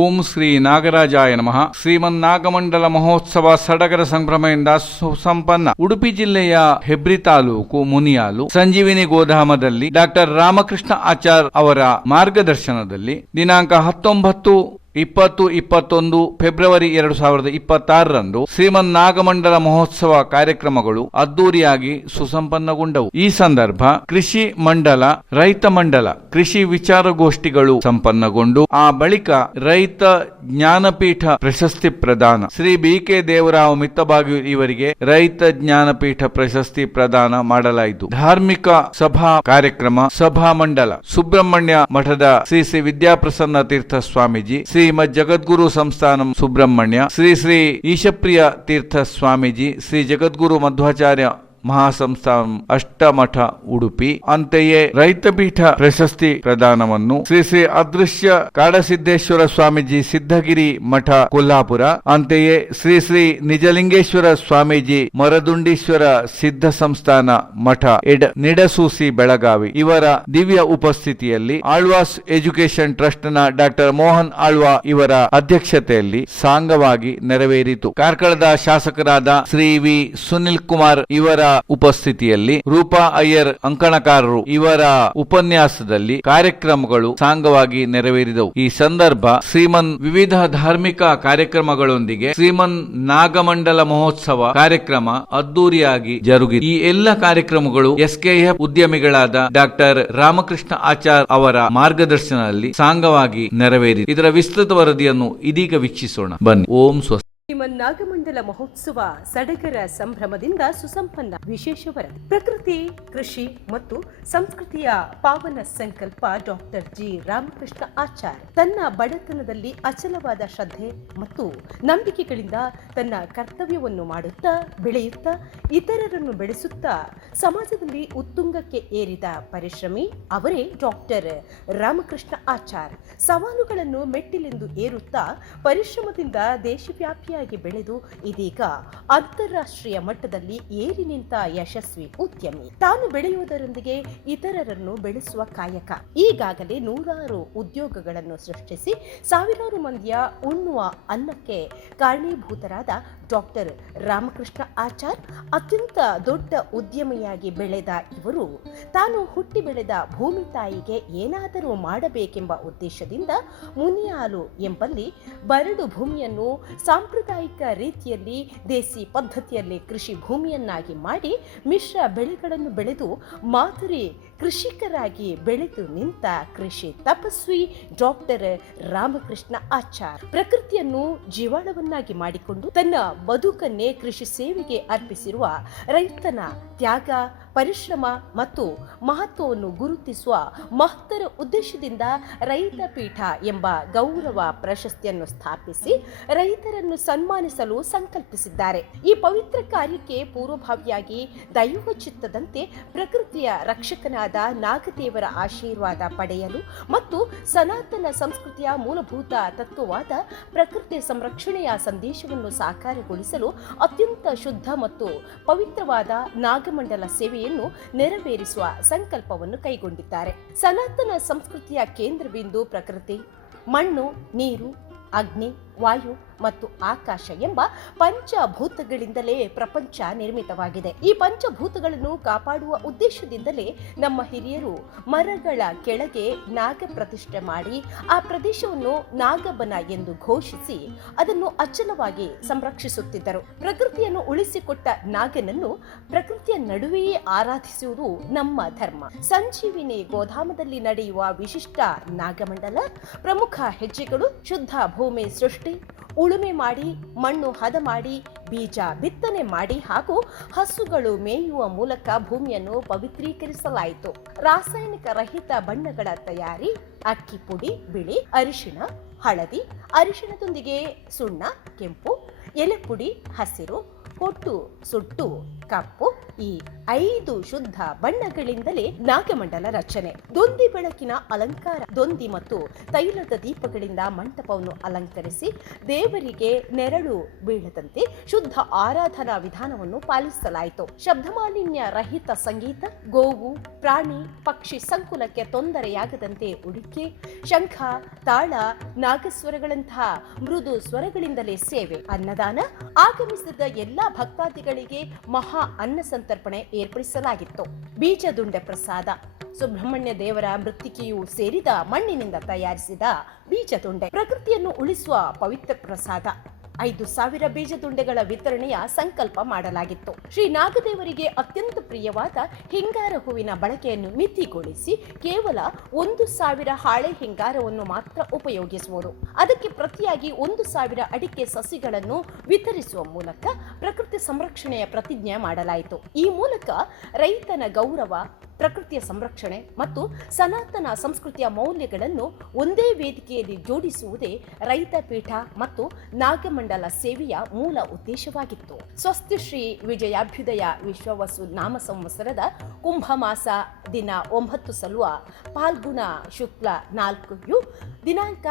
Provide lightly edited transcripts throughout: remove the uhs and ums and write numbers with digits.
ಓಂ ಶ್ರೀ ನಾಗರಾಜಾಯ ನಮಃ. ಶ್ರೀಮನ್ನಾಗಮಂಡಲ ಮಹೋತ್ಸವ ಸಡಗರ ಸಂಭ್ರಮದಿಂದ ಸುಸಂಪನ್ನ. ಉಡುಪಿ ಜಿಲ್ಲೆಯ ಹೆಬ್ರಿ ತಾಲೂಕು ಮುನಿಯಾಲು ಸಂಜೀವಿನಿ ಗೋಧಾಮದಲ್ಲಿ ಡಾಕ್ಟರ್ ರಾಮಕೃಷ್ಣ ಆಚಾರ್ ಅವರ ಮಾರ್ಗದರ್ಶನದಲ್ಲಿ ದಿನಾಂಕ 19, 20, 21 ಫೆಬ್ರವರಿ 2026ರಂದು ಶ್ರೀಮನ್ನಾಗಮಂಡಲ ಮಹೋತ್ಸವ ಕಾರ್ಯಕ್ರಮಗಳು ಅದ್ದೂರಿಯಾಗಿ ಸುಸಂಪನ್ನಗೊಂಡವು. ಈ ಸಂದರ್ಭ ಕೃಷಿ ಮಂಡಲ, ರೈತ ಮಂಡಲ, ಕೃಷಿ ವಿಚಾರಗೋಷ್ಠಿಗಳು ಸಂಪನ್ನಗೊಂಡು ಆ ಬಳಿಕ ರೈತ ಜ್ಞಾನಪೀಠ ಪ್ರಶಸ್ತಿ ಪ್ರದಾನ. ಶ್ರೀ ಬಿ.ಕೆ. ದೇವರಾವ್ ಮಿತ್ತಬಾಗಿ ಇವರಿಗೆ ರೈತ ಜ್ಞಾನಪೀಠ ಪ್ರಶಸ್ತಿ ಪ್ರದಾನ ಮಾಡಲಾಯಿತು. ಧಾರ್ಮಿಕ ಸಭಾ ಕಾರ್ಯಕ್ರಮ ಸಭಾ ಮಂಡಲ ಸುಬ್ರಹ್ಮಣ್ಯ ಮಠದ ಶ್ರೀ ಶ್ರೀ ವಿದ್ಯಾಪ್ರಸನ್ನ ತೀರ್ಥ ಸ್ವಾಮೀಜಿ, ಶ್ರೀಮದ್ ಜಗದ್ಗುರು ಸಂಸ್ಥಾನಂ ಸುಬ್ರಹ್ಮಣ್ಯ, ಶ್ರೀ ಶ್ರೀ ಈಶಪ್ರಿಯ ತೀರ್ಥ ಸ್ವಾಮೀಜಿ, ಶ್ರೀ ಜಗದ್ಗುರು ಮಧ್ವಾಚಾರ್ಯ ಮಹಾಸಂಸ್ಥಾನ ಅಷ್ಟಮಠ ಉಡುಪಿ. ಅಂತೆಯೇ ರೈತಪೀಠ ಪ್ರಶಸ್ತಿ ಪ್ರದಾನವನ್ನು ಶ್ರೀ ಶ್ರೀ ಅದೃಶ್ಯ ಕಾಡಸಿದ್ದೇಶ್ವರ ಸ್ವಾಮೀಜಿ ಸಿದ್ಧಗಿರಿ ಮಠ ಕೊಲ್ಹಾಪುರ, ಅಂತೆಯೇ ಶ್ರೀ ಶ್ರೀ ನಿಜಲಿಂಗೇಶ್ವರ ಸ್ವಾಮೀಜಿ ಮರದುಂಡೀಶ್ವರ ಸಿದ್ಧ ಸಂಸ್ಥಾನ ಮಠ ನಿಡಸೂಸಿ ಬೆಳಗಾವಿ ಇವರ ದಿವ್ಯ ಉಪಸ್ಥಿತಿಯಲ್ಲಿ ಆಳ್ವಾಸ್ ಎಜುಕೇಶನ್ ಟ್ರಸ್ಟ್ ನ ಡಾಕ್ಟರ್ ಮೋಹನ್ ಆಳ್ವಾ ಇವರ ಅಧ್ಯಕ್ಷತೆಯಲ್ಲಿ ಸಾಂಗವಾಗಿ ನೆರವೇರಿತು. ಕಾರ್ಕಳದ ಶಾಸಕರಾದ ಶ್ರೀ ವಿ ಸುನಿಲ್ ಕುಮಾರ್ ಇವರ ಉಪಸ್ಥಿತಿಯಲ್ಲಿ ರೂಪಾ ಅಯ್ಯರ್ ಅಂಕಣಕಾರರು ಇವರ ಉಪನ್ಯಾಸದಲ್ಲಿ ಕಾರ್ಯಕ್ರಮಗಳು ಸಾಂಗವಾಗಿ ನೆರವೇರಿದವು. ಈ ಸಂದರ್ಭ ವಿವಿಧ ಧಾರ್ಮಿಕ ಕಾರ್ಯಕ್ರಮಗಳೊಂದಿಗೆ ಶ್ರೀಮನ್ ನಾಗಮಂಡಲ ಮಹೋತ್ಸವ ಕಾರ್ಯಕ್ರಮ ಅದ್ದೂರಿಯಾಗಿ ಜರುಗಿತು. ಈ ಎಲ್ಲ ಕಾರ್ಯಕ್ರಮಗಳು ಎಸ್ಕೆಎಫ್ ಉದ್ಯಮಿಗಳಾದ ಡಾಕ್ಟರ್ ರಾಮಕೃಷ್ಣ ಆಚಾರ್ ಅವರ ಮಾರ್ಗದರ್ಶನದಲ್ಲಿ ಸಾಂಗವಾಗಿ ನೆರವೇರಿತು. ಇದರ ವಿಸ್ತೃತ ವರದಿಯನ್ನು ಇದೀಗ ವೀಕ್ಷಿಸೋಣ ಬನ್ನಿ. ಓಂ ಸ್ವಸ್ತಿ. ಶ್ರೀಮನ್ನಾಗಮಂಡಲ ಮಹೋತ್ಸವ ಸಡಗರ ಸಂಭ್ರಮದಿಂದ ಸುಸಂಪನ್ನ. ವಿಶೇಷ ವರದಿ. ಪ್ರಕೃತಿ, ಕೃಷಿ ಮತ್ತು ಸಂಸ್ಕೃತಿಯ ಪಾವನ ಸಂಕಲ್ಪ ಡಾಕ್ಟರ್ ಜಿ ರಾಮಕೃಷ್ಣ ಆಚಾರ್ ತನ್ನ ಬಡತನದಲ್ಲಿ ಅಚಲವಾದ ಶ್ರದ್ಧೆ ಮತ್ತು ನಂಬಿಕೆಗಳಿಂದ ತನ್ನ ಕರ್ತವ್ಯವನ್ನು ಮಾಡುತ್ತಾ ಬೆಳೆಯುತ್ತಾ ಇತರರನ್ನು ಬೆಳೆಸುತ್ತಾ ಸಮಾಜದಲ್ಲಿ ಉತ್ತುಂಗಕ್ಕೆ ಏರಿದ ಪರಿಶ್ರಮಿ ಅವರೇ ಡಾಕ್ಟರ್ ರಾಮಕೃಷ್ಣ ಆಚಾರ್. ಸವಾಲುಗಳನ್ನು ಮೆಟ್ಟಿಲೆಂದು ಏರುತ್ತಾ ಪರಿಶ್ರಮದಿಂದ ದೇಶವ್ಯಾಪಿಯಾಗಿ ಬೆಳೆದು ಇದೀಗ ಅಂತಾರಾಷ್ಟ್ರೀಯ ಮಟ್ಟದಲ್ಲಿ ಏರಿ ನಿಂತ ಯಶಸ್ವಿ ಉದ್ಯಮಿ. ತಾನು ಬೆಳೆಯುವುದರೊಂದಿಗೆ ಇತರರನ್ನು ಬೆಳೆಸುವ ಕಾಯಕ. ಈಗಾಗಲೇ 100 ಉದ್ಯೋಗಗಳನ್ನು ಸೃಷ್ಟಿಸಿ ಸಾವಿರಾರು ಮಂದಿಯ ಉಣ್ಣುವ ಅನ್ನಕ್ಕೆ ಕಾರಣೀಭೂತರಾದ ಡಾಕ್ಟರ್ ರಾಮಕೃಷ್ಣ ಆಚಾರ್ ಅತ್ಯಂತ ದೊಡ್ಡ ಉದ್ಯಮಿಯಾಗಿ ಬೆಳೆದ ಇವರು ತಾನು ಹುಟ್ಟಿ ಬೆಳೆದ ಭೂಮಿ ತಾಯಿಗೆ ಏನಾದರೂ ಮಾಡಬೇಕೆಂಬ ಉದ್ದೇಶದಿಂದ ಮುನಿಯಾಲು ಎಂಬಲ್ಲಿ ಬರಡು ಭೂಮಿಯನ್ನು ಸಾಂಪ್ರದಾಯಿಕ ರೀತಿಯಲ್ಲಿ ದೇಸಿ ಪದ್ಧತಿಯಲ್ಲಿ ಕೃಷಿ ಭೂಮಿಯನ್ನಾಗಿ ಮಾಡಿ ಮಿಶ್ರ ಬೆಳೆಗಳನ್ನು ಬೆಳೆದು ಮಾದರಿ ಕೃಷಿಕರಾಗಿ ಬೆಳೆದು ನಿಂತ ಕೃಷಿ ತಪಸ್ವಿ ಡಾಕ್ಟರ್ ರಾಮಕೃಷ್ಣ ಆಚಾರ್ ಪ್ರಕೃತಿಯನ್ನು ಜೀವಾಳವನ್ನಾಗಿ ಮಾಡಿಕೊಂಡು ತನ್ನ ಬದುಕನ್ನೇ ಕೃಷಿ ಸೇವೆಗೆ ಅರ್ಪಿಸಿರುವ ರೈತನ ತ್ಯಾಗ, ಪರಿಶ್ರಮ ಮತ್ತು ಮಹತ್ವವನ್ನು ಗುರುತಿಸುವ ಮಹತ್ತರ ಉದ್ದೇಶದಿಂದ ರೈತ ಪೀಠ ಎಂಬ ಗೌರವ ಪ್ರಶಸ್ತಿಯನ್ನು ಸ್ಥಾಪಿಸಿ ರೈತರನ್ನು ಸನ್ಮಾನಿಸಲು ಸಂಕಲ್ಪಿಸಿದ್ದಾರೆ. ಈ ಪವಿತ್ರ ಕಾರ್ಯಕ್ಕೆ ಪೂರ್ವಭಾವಿಯಾಗಿ ದೈವ ಚಿತ್ತದಂತೆ ಪ್ರಕೃತಿಯ ರಕ್ಷಕನಾದ ನಾಗದೇವರ ಆಶೀರ್ವಾದ ಪಡೆಯಲು ಮತ್ತು ಸನಾತನ ಸಂಸ್ಕೃತಿಯ ಮೂಲಭೂತ ತತ್ವವಾದ ಪ್ರಕೃತಿ ಸಂರಕ್ಷಣೆಯ ಸಂದೇಶವನ್ನು ಸಾಕಾರಗೊಳಿಸಲು ಅತ್ಯಂತ ಶುದ್ಧ ಮತ್ತು ಪವಿತ್ರವಾದ ನಾಗಮಂಡಲ ಸೇವೆಯನ್ನು ನೆರವೇರಿಸುವ ಸಂಕಲ್ಪವನ್ನು ಕೈಗೊಂಡಿದ್ದಾರೆ. ಸನಾತನ ಸಂಸ್ಕೃತಿಯ ಕೇಂದ್ರ ಬಿಂದು ಪ್ರಕೃತಿ, ಮಣ್ಣು, ನೀರು, ಅಗ್ನಿ, ವಾಯು ಮತ್ತು ಆಕಾಶ ಎಂಬ ಪಂಚಭೂತಗಳಿಂದಲೇ ಪ್ರಪಂಚ ನಿರ್ಮಿತವಾಗಿದೆ. ಈ ಪಂಚಭೂತಗಳನ್ನು ಕಾಪಾಡುವ ಉದ್ದೇಶದಿಂದಲೇ ನಮ್ಮ ಹಿರಿಯರು ಮರಗಳ ಕೆಳಗೆ ನಾಗ ಪ್ರತಿಷ್ಠೆ ಮಾಡಿ ಆ ಪ್ರದೇಶವನ್ನು ನಾಗಬನ ಎಂದು ಘೋಷಿಸಿ ಅದನ್ನು ಅಚಲವಾಗಿ ಸಂರಕ್ಷಿಸುತ್ತಿದ್ದರು. ಪ್ರಕೃತಿಯನ್ನು ಉಳಿಸಿಕೊಟ್ಟ ನಾಗನನ್ನು ಪ್ರಕೃತಿಯ ನಡುವೆಯೇ ಆರಾಧಿಸುವುದು ನಮ್ಮ ಧರ್ಮ. ಸಂಜೀವಿನಿ ಗೋಧಾಮದಲ್ಲಿ ನಡೆಯುವ ವಿಶಿಷ್ಟ ನಾಗಮಂಡಲ ಪ್ರಮುಖ ಹೆಜ್ಜೆಗಳು ಶುದ್ಧ ಭೂಮಿ ಸೃಷ್ಟಿ, ಉಳುಮೆ ಮಾಡಿ ಮಣ್ಣು ಹದ ಮಾಡಿ ಬೀಜ ಬಿತ್ತನೆ ಮಾಡಿ ಹಾಗೂ ಹಸುಗಳು ಮೇಯುವ ಮೂಲಕ ಭೂಮಿಯನ್ನು ಪವಿತ್ರೀಕರಿಸಲಾಯಿತು. ರಾಸಾಯನಿಕ ರಹಿತ ಬಣ್ಣಗಳ ತಯಾರಿ, ಅಕ್ಕಿ ಪುಡಿ, ಬಿಳಿ ಅರಿಶಿಣ, ಹಳದಿ, ಅರಿಶಿಣದೊಂದಿಗೆ ಸುಣ್ಣ, ಕೆಂಪು, ಎಲೆ ಪುಡಿ, ಹಸಿರು, ಹೊಟ್ಟು, ಸುಟ್ಟು, ಕಪ್ಪು, ಈ 5 ಶುದ್ಧ ಬಣ್ಣಗಳಿಂದಲೇ ನಾಗಮಂಡಲ ರಚನೆ. ದೊಂದಿ ಬೆಳಕಿನ ಅಲಂಕಾರ. ದೊಂದಿ ಮತ್ತು ತೈಲದ ದೀಪಗಳಿಂದ ಮಂಟಪವನ್ನು ಅಲಂಕರಿಸಿ ದೇವರಿಗೆ ನೆರಳು ಬೀಳದಂತೆ ಶುದ್ಧ ಆರಾಧನಾ ವಿಧಾನವನ್ನು ಪಾಲಿಸಲಾಯಿತು. ಶಬ್ದಮಾಲಿನ್ಯ ರಹಿತ ಸಂಗೀತ, ಗೋವು, ಪ್ರಾಣಿ, ಪಕ್ಷಿ ಸಂಕುಲಕ್ಕೆ ತೊಂದರೆಯಾಗದಂತೆ ಉಡಿಕೆ, ಶಂಖ, ತಾಳ, ನಾಗಸ್ವರಗಳಂತಹ ಮೃದು ಸ್ವರಗಳಿಂದಲೇ ಸೇವೆ. ಅನ್ನದಾನ. ಆಗಮಿಸಿದ ಎಲ್ಲಾ ಭಕ್ತಾದಿಗಳಿಗೆ ಮಹಾ ಅನ್ನ ಸಂತರ್ಪಣೆ ಏರ್ಪಡಿಸಲಾಗಿತ್ತು. ಬೀಜದುಂಡೆ ಪ್ರಸಾದ. ಸುಬ್ರಹ್ಮಣ್ಯ ದೇವರ ಮೃತ್ತಿಕೆಯು ಸೇರಿದ ಮಣ್ಣಿನಿಂದ ತಯಾರಿಸಿದ ಬೀಜದುಂಡೆ ಪ್ರಕೃತಿಯನ್ನು ಉಳಿಸುವ ಪವಿತ್ರ ಪ್ರಸಾದ. 5,000 ಬೀಜದುಂಡೆಗಳ ವಿತರಣೆಯ ಸಂಕಲ್ಪ ಮಾಡಲಾಗಿತ್ತು. ಶ್ರೀ ನಾಗದೇವರಿಗೆ ಅತ್ಯಂತ ಪ್ರಿಯವಾದ ಹಿಂಗಾರ ಹೂವಿನ ಬಳಕೆಯನ್ನು ಮಿತಿಗೊಳಿಸಿ ಕೇವಲ 1,000 ಹಾಳೆ ಹಿಂಗಾರವನ್ನು ಮಾತ್ರ ಉಪಯೋಗಿಸುವುದು. ಅದಕ್ಕೆ ಪ್ರತಿಯಾಗಿ 1,000 ಅಡಿಕೆ ಸಸಿಗಳನ್ನು ವಿತರಿಸುವ ಮೂಲಕ ಪ್ರಕೃತಿ ಸಂರಕ್ಷಣೆಯ ಪ್ರತಿಜ್ಞೆ ಮಾಡಲಾಯಿತು. ಈ ಮೂಲಕ ರೈತನ ಗೌರವ, ಪ್ರಕೃತಿಯ ಸಂರಕ್ಷಣೆ ಮತ್ತು ಸನಾತನ ಸಂಸ್ಕೃತಿಯ ಮೌಲ್ಯಗಳನ್ನು ಒಂದೇ ವೇದಿಕೆಯಲ್ಲಿ ಜೋಡಿಸುವುದೇ ರೈತ ಪೀಠ ಮತ್ತು ನಾಗಮಂಡಲ ಸೇವೆಯ ಮೂಲ ಉದ್ದೇಶವಾಗಿತ್ತು. ಸ್ವಸ್ತಿ ಶ್ರೀ ವಿಜಯಾಭ್ಯುದಯ ವಿಶ್ವವಸು ನಾಮ ಸಂವತ್ಸರದ ಕುಂಭಮಾಸ ದಿನ 9 ಸಲುವ ಫಾಲ್ಗುಣ ಶುಕ್ಲ 4 ದಿನಾಂಕ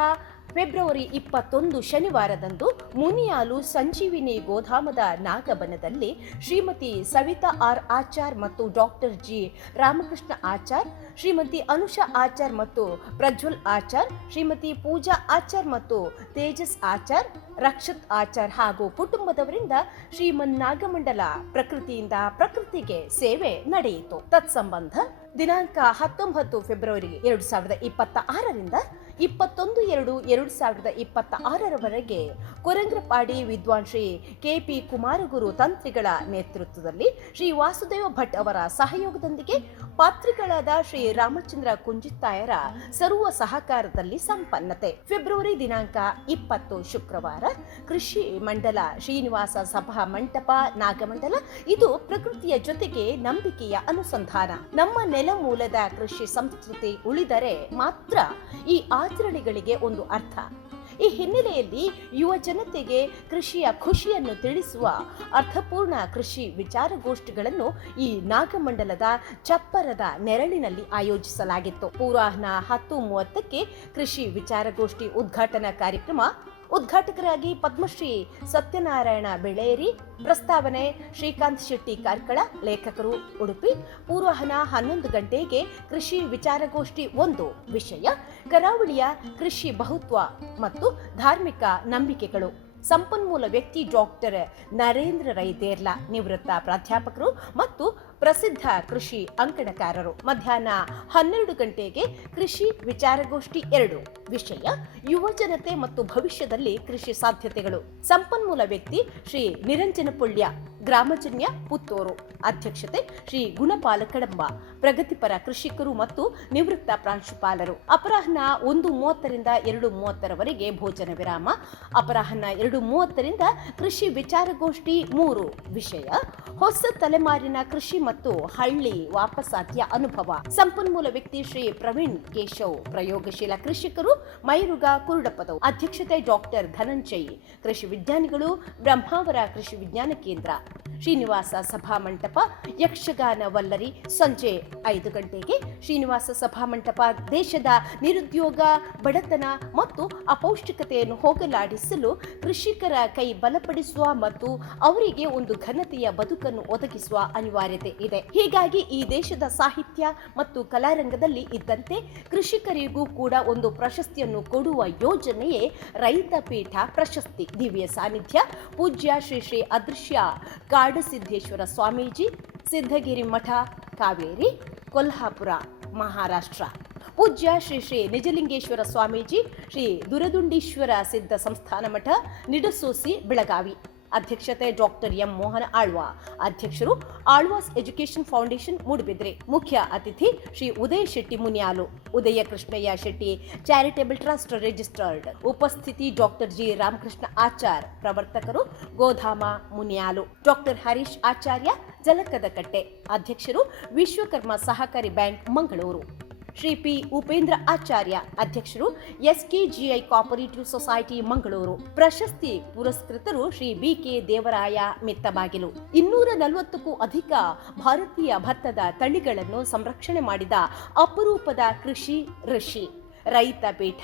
ಫೆಬ್ರವರಿ 21 ಶನಿವಾರದಂದು ಮುನಿಯಾಲು ಸಂಜೀವಿನಿ ಗೋಧಾಮದ ನಾಗಬನದಲ್ಲಿ ಶ್ರೀಮತಿ ಸವಿತಾ ಆರ್ ಆಚಾರ್ ಮತ್ತು ಡಾಕ್ಟರ್ ಜಿ ರಾಮಕೃಷ್ಣ ಆಚಾರ್, ಶ್ರೀಮತಿ ಅನುಷಾ ಆಚಾರ್ ಮತ್ತು ಪ್ರಜ್ವಲ್ ಆಚಾರ್, ಶ್ರೀಮತಿ ಪೂಜಾ ಆಚಾರ್ ಮತ್ತು ತೇಜಸ್ ಆಚಾರ್, ರಕ್ಷತ್ ಆಚಾರ್ ಹಾಗೂ ಕುಟುಂಬದವರಿಂದ ಶ್ರೀಮನ್ನಾಗಮಂಡಲ ಪ್ರಕೃತಿಯಿಂದ ಪ್ರಕೃತಿಗೆ ಸೇವೆ ನಡೆಯಿತು. ತತ್ಸಂಬಂಧ ದಿನಾಂಕ 19 ಫೆಬ್ರವರಿ 2026ರಿಂದ 21/2/2026ರವರೆಗೆ ಕೊರಂಗ್ರಪಾಡಿ ವಿದ್ವಾನ್ ಶ್ರೀ ಕೆಪಿ ಕುಮಾರಗುರು ತಂತ್ರಿಗಳ ನೇತೃತ್ವದಲ್ಲಿ ಶ್ರೀ ವಾಸುದೇವ ಭಟ್ ಅವರ ಸಹಯೋಗದೊಂದಿಗೆ ಪಾತ್ರಿಗಳಾದ ಶ್ರೀ ರಾಮಚಂದ್ರ ಕುಂಜಿತ್ತಾಯರ ಸರ್ವ ಸಹಕಾರದಲ್ಲಿ ಸಂಪನ್ನತೆ. ಫೆಬ್ರವರಿ ದಿನಾಂಕ 20 ಶುಕ್ರವಾರ ಕೃಷಿ ಮಂಡಲ ಶ್ರೀನಿವಾಸ ಸಭಾ ಮಂಟಪ ನಾಗಮಂಡಲ. ಇದು ಪ್ರಕೃತಿಯ ಜೊತೆಗೆ ನಂಬಿಕೆಯ ಅನುಸಂಧಾನ. ನಮ್ಮ ನೆಲಮೂಲದ ಕೃಷಿ ಸಂಸ್ಕೃತಿ ಉಳಿದರೆ ಮಾತ್ರ ಈ ಆಚರಣೆಗಳಿಗೆ ಒಂದು ಅರ್ಥ. ಈ ಹಿನ್ನೆಲೆಯಲ್ಲಿ ಯುವ ಜನತೆಗೆ ಕೃಷಿಯ ಖುಷಿಯನ್ನು ತಿಳಿಸುವ ಅರ್ಥಪೂರ್ಣ ಕೃಷಿ ವಿಚಾರಗೋಷ್ಠಿಗಳನ್ನು ಈ ನಾಗಮಂಡಲದ ಚಪ್ಪರದ ನೆರಳಿನಲ್ಲಿ ಆಯೋಜಿಸಲಾಗಿತ್ತು. ಪೂರ್ವಾಹ್ನ 10:30ಕ್ಕೆ ಕೃಷಿ ವಿಚಾರಗೋಷ್ಠಿ ಉದ್ಘಾಟನಾ ಕಾರ್ಯಕ್ರಮ. ಉದ್ಘಾಟಕರಾಗಿ ಪದ್ಮಶ್ರೀ ಸತ್ಯನಾರಾಯಣ ಬೆಳೇರಿ. ಪ್ರಸ್ತಾವನೆ ಶ್ರೀಕಾಂತ್ ಶೆಟ್ಟಿ ಕಾರ್ಕಳ. ಲೇಖಕರು ಉಡುಪಿ. ಪೂರ್ವಾಹ್ನ 11 ಗಂಟೆಗೆ ಕೃಷಿ ವಿಚಾರಗೋಷ್ಠಿ 1. ವಿಷಯ ಕರಾವಳಿಯ ಕೃಷಿ ಬಹುತ್ವ ಮತ್ತು ಧಾರ್ಮಿಕ ನಂಬಿಕೆಗಳು. ಸಂಪನ್ಮೂಲ ವ್ಯಕ್ತಿ ಡಾಕ್ಟರ್ ನರೇಂದ್ರ ರೈ ದೇರ್ಲಾ, ನಿವೃತ್ತ ಪ್ರಾಧ್ಯಾಪಕರು ಮತ್ತು ಪ್ರಸಿದ್ಧ ಕೃಷಿ ಅಂಕಣಕಾರರು. ಮಧ್ಯಾಹ್ನ 12 ಗಂಟೆಗೆ ಕೃಷಿ ವಿಚಾರಗೋಷ್ಠಿ 2. ವಿಷಯ ಯುವ ಜನತೆ ಮತ್ತು ಭವಿಷ್ಯದಲ್ಲಿ ಕೃಷಿ ಸಾಧ್ಯತೆಗಳು. ಸಂಪನ್ಮೂಲ ವ್ಯಕ್ತಿ ಶ್ರೀ ನಿರಂಜನ ಪುಳ್ಯ, ಗ್ರಾಮಜನ್ಯ ಪುತ್ತೂರು. ಅಧ್ಯಕ್ಷತೆ ಶ್ರೀ ಗುಣಪಾಲ ಕಡಂಬ, ಪ್ರಗತಿಪರ ಕೃಷಿಕರು ಮತ್ತು ನಿವೃತ್ತ ಪ್ರಾಂಶುಪಾಲರು. ಅಪರಾಹ್ನ 1:30ರಿಂದ 2:30ರವರೆಗೆ ಭೋಜನ ವಿರಾಮ. ಅಪರಾಹ್ನ 2:30ರಿಂದ ಕೃಷಿ ವಿಚಾರಗೋಷ್ಠಿ 3. ವಿಷಯ ಹೊಸ ತಲೆಮಾರಿನ ಕೃಷಿ ಮತ್ತು ಹಳ್ಳಿ ವಾಪಸಾತಿಯ ಅನುಭವ. ಸಂಪನ್ಮೂಲ ವ್ಯಕ್ತಿ ಶ್ರೀ ಪ್ರವೀಣ್ ಕೇಶವ್, ಪ್ರಯೋಗಶೀಲ ಕೃಷಿಕರು, ಮೈರುಗ ಕುರುಡಪದವು. ಅಧ್ಯಕ್ಷತೆ ಡಾಕ್ಟರ್ ಧನಂಜಯ್, ಕೃಷಿ ವಿಜ್ಞಾನಿಗಳು, ಬ್ರಹ್ಮಾವರ ಕೃಷಿ ವಿಜ್ಞಾನ ಕೇಂದ್ರ, ಶ್ರೀನಿವಾಸ ಸಭಾ ಮಂಟಪ. ಯಕ್ಷಗಾನ ವಲ್ಲರಿ ಸಂಜೆ 5 ಗಂಟೆಗೆ ಶ್ರೀನಿವಾಸ ಸಭಾ ಮಂಟಪ ದೇಶದ ನಿರುದ್ಯೋಗ, ಬಡತನ ಮತ್ತು ಅಪೌಷ್ಟಿಕತೆಯನ್ನು ಹೋಗಲಾಡಿಸಲು ಕೃಷಿಕರ ಕೈ ಬಲಪಡಿಸುವ ಮತ್ತು ಅವರಿಗೆ ಒಂದು ಘನತೆಯ ಬದುಕನ್ನು ಒದಗಿಸುವ ಅನಿವಾರ್ಯತೆ ಇದೆ. ಹೀಗಾಗಿ ಈ ದೇಶದ ಸಾಹಿತ್ಯ ಮತ್ತು ಕಲಾರಂಗದಲ್ಲಿ ಇದ್ದಂತೆ ಕೃಷಿಕರಿಗೂ ಕೂಡ ಒಂದು ಪ್ರಶಸ್ತಿಯನ್ನು ಕೊಡುವ ಯೋಜನೆಯೇ ರೈತ ಪೀಠ ಪ್ರಶಸ್ತಿ. ದಿವ್ಯ ಸಾನ್ನಿಧ್ಯ ಪೂಜ್ಯ ಶ್ರೀ ಶ್ರೀ ಅದೃಶ್ಯ ಕಾಡಸಿದ್ದೇಶ್ವರ ಸ್ವಾಮೀಜಿ, ಸಿದ್ಧಗಿರಿ ಮಠ, ಕಾವೇರಿ, ಕೊಲ್ಹಾಪುರ, ಮಹಾರಾಷ್ಟ್ರ. ಪೂಜ್ಯ ಶ್ರೀ ಶ್ರೀ ನಿಜಲಿಂಗೇಶ್ವರ ಸ್ವಾಮೀಜಿ, ಶ್ರೀ ದುರದುಂಡೀಶ್ವರ ಸಿದ್ಧ ಸಂಸ್ಥಾನ ಮಠ, ನಿಡಸೋಸಿ, ಬೆಳಗಾವಿ. ಅಧ್ಯಕ್ಷತೆ ಡಾಕ್ಟರ್ ಎಂ ಮೋಹನ ಆಳ್ವಾ. ಅಧ್ಯಕ್ಷರು ಆಳ್ವಾಸ್ ಎಜುಕೇಷನ್ ಫೌಂಡೇಶನ್, ಮೂಡುಬಿದ್ರೆ. ಮುಖ್ಯ ಅತಿಥಿ Shri Uday Shetty Muniyal, Uday Krishnaiah Shetty charitable trust registered. ಉಪಸ್ಥಿತಿ ಡಾಕ್ಟರ್ ಜಿ ರಾಮಕೃಷ್ಣ ಆಚಾರ್, ಪ್ರವರ್ತಕರು ಗೋಧಾಮ ಮುನಿಯಾಲು. ಡಾಕ್ಟರ್ ಹರೀಶ್ ಆಚಾರ್ಯ, ಜಲಕದ ಕಟ್ಟೆ. ಅಧ್ಯಕ್ಷರು ವಿಶ್ವಕರ್ಮ ಸಹಕಾರಿ ಬ್ಯಾಂಕ್, ಮಂಗಳೂರು. ಶ್ರೀ ಪಿ ಉಪೇಂದ್ರ ಆಚಾರ್ಯ, ಅಧ್ಯಕ್ಷರು ಎಸ್ಕೆಜಿಐ ಕೋಆಪರೇಟಿವ್ ಸೊಸೈಟಿ ಮಂಗಳೂರು. ಪ್ರಶಸ್ತಿ ಪುರಸ್ಕೃತರು ಶ್ರೀ ಬಿಕೆ ದೇವರಾಯ ಮಿತ್ತಬಾಗಿಲು. 240ಕ್ಕೂ ಅಧಿಕ ಭಾರತೀಯ ಭತ್ತದ ತಳಿಗಳನ್ನು ಸಂರಕ್ಷಣೆ ಮಾಡಿದ ಅಪರೂಪದ ಕೃಷಿ ಋಷಿ. ರೈತ ಪೀಠ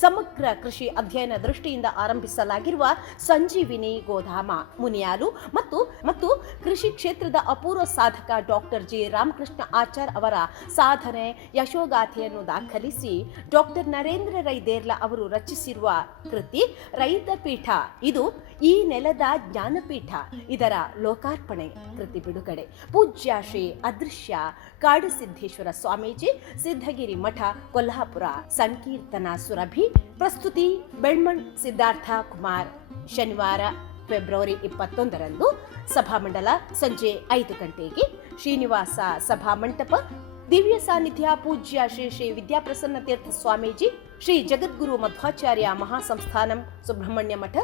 ಸಮಗ್ರ ಕೃಷಿ ಅಧ್ಯಯನ ದೃಷ್ಟಿಯಿಂದ ಆರಂಭಿಸಲಾಗಿರುವ ಸಂಜೀವಿನಿ ಗೋಧಾಮ ಮುನಿಯಾಲು ಮತ್ತು ಕೃಷಿ ಕ್ಷೇತ್ರದ ಅಪೂರ್ವ ಸಾಧಕ ಡಾಕ್ಟರ್ ಜಿ ರಾಮಕೃಷ್ಣ ಆಚಾರ್ ಅವರ ಸಾಧನೆ ಯಶೋಗಾಥೆಯನ್ನು ದಾಖಲಿಸಿ ಡಾಕ್ಟರ್ ನರೇಂದ್ರ ರೈ ದೇರ್ಲಾ ಅವರು ರಚಿಸಿರುವ ಕೃತಿ ರೈತ ಪೀಠ. ಇದು ಈ ನೆಲದ ಜ್ಞಾನಪೀಠ. ಇದರ ಲೋಕಾರ್ಪಣೆ ಕೃತಿ ಬಿಡುಗಡೆ. ಪೂಜ್ಯ ಶ್ರೀ ಅದೃಶ್ಯ ಕಾಡಸಿದ್ದೇಶ್ವರ ಸ್ವಾಮೀಜಿ, ಸಿದ್ಧಗಿರಿ ಮಠ, ಕೊಲ್ಹಾಪುರ. ಸಂಕೀರ್ತನ ಸುರಭಿ. ಪ್ರಸ್ತುತಿ ಬೆಳ್ಮಣ್ ಸಿದ್ಧಾರ್ಥ ಕುಮಾರ್. ಶನಿವಾರ ಫೆಬ್ರವರಿ 21ರಂದು ಸಭಾಮಂಡಲ ಸಂಜೆ 5 ಗಂಟೆಗೆ ಶ್ರೀನಿವಾಸ ಸಭಾಮಂಟಪ. ದಿವ್ಯ ಸಾನ್ನಿಧ್ಯ ಪೂಜ್ಯ ಶ್ರೀ ಶ್ರೀ ವಿದ್ಯಾಪ್ರಸನ್ನ ತೀರ್ಥ ಸ್ವಾಮೀಜಿ, ಶ್ರೀ ಜಗದ್ಗುರು ಮಧ್ವಾಚಾರ್ಯ ಮಹಾಸಂಸ್ಥಾನಂ ಸುಬ್ರಹ್ಮಣ್ಯ ಮಠ,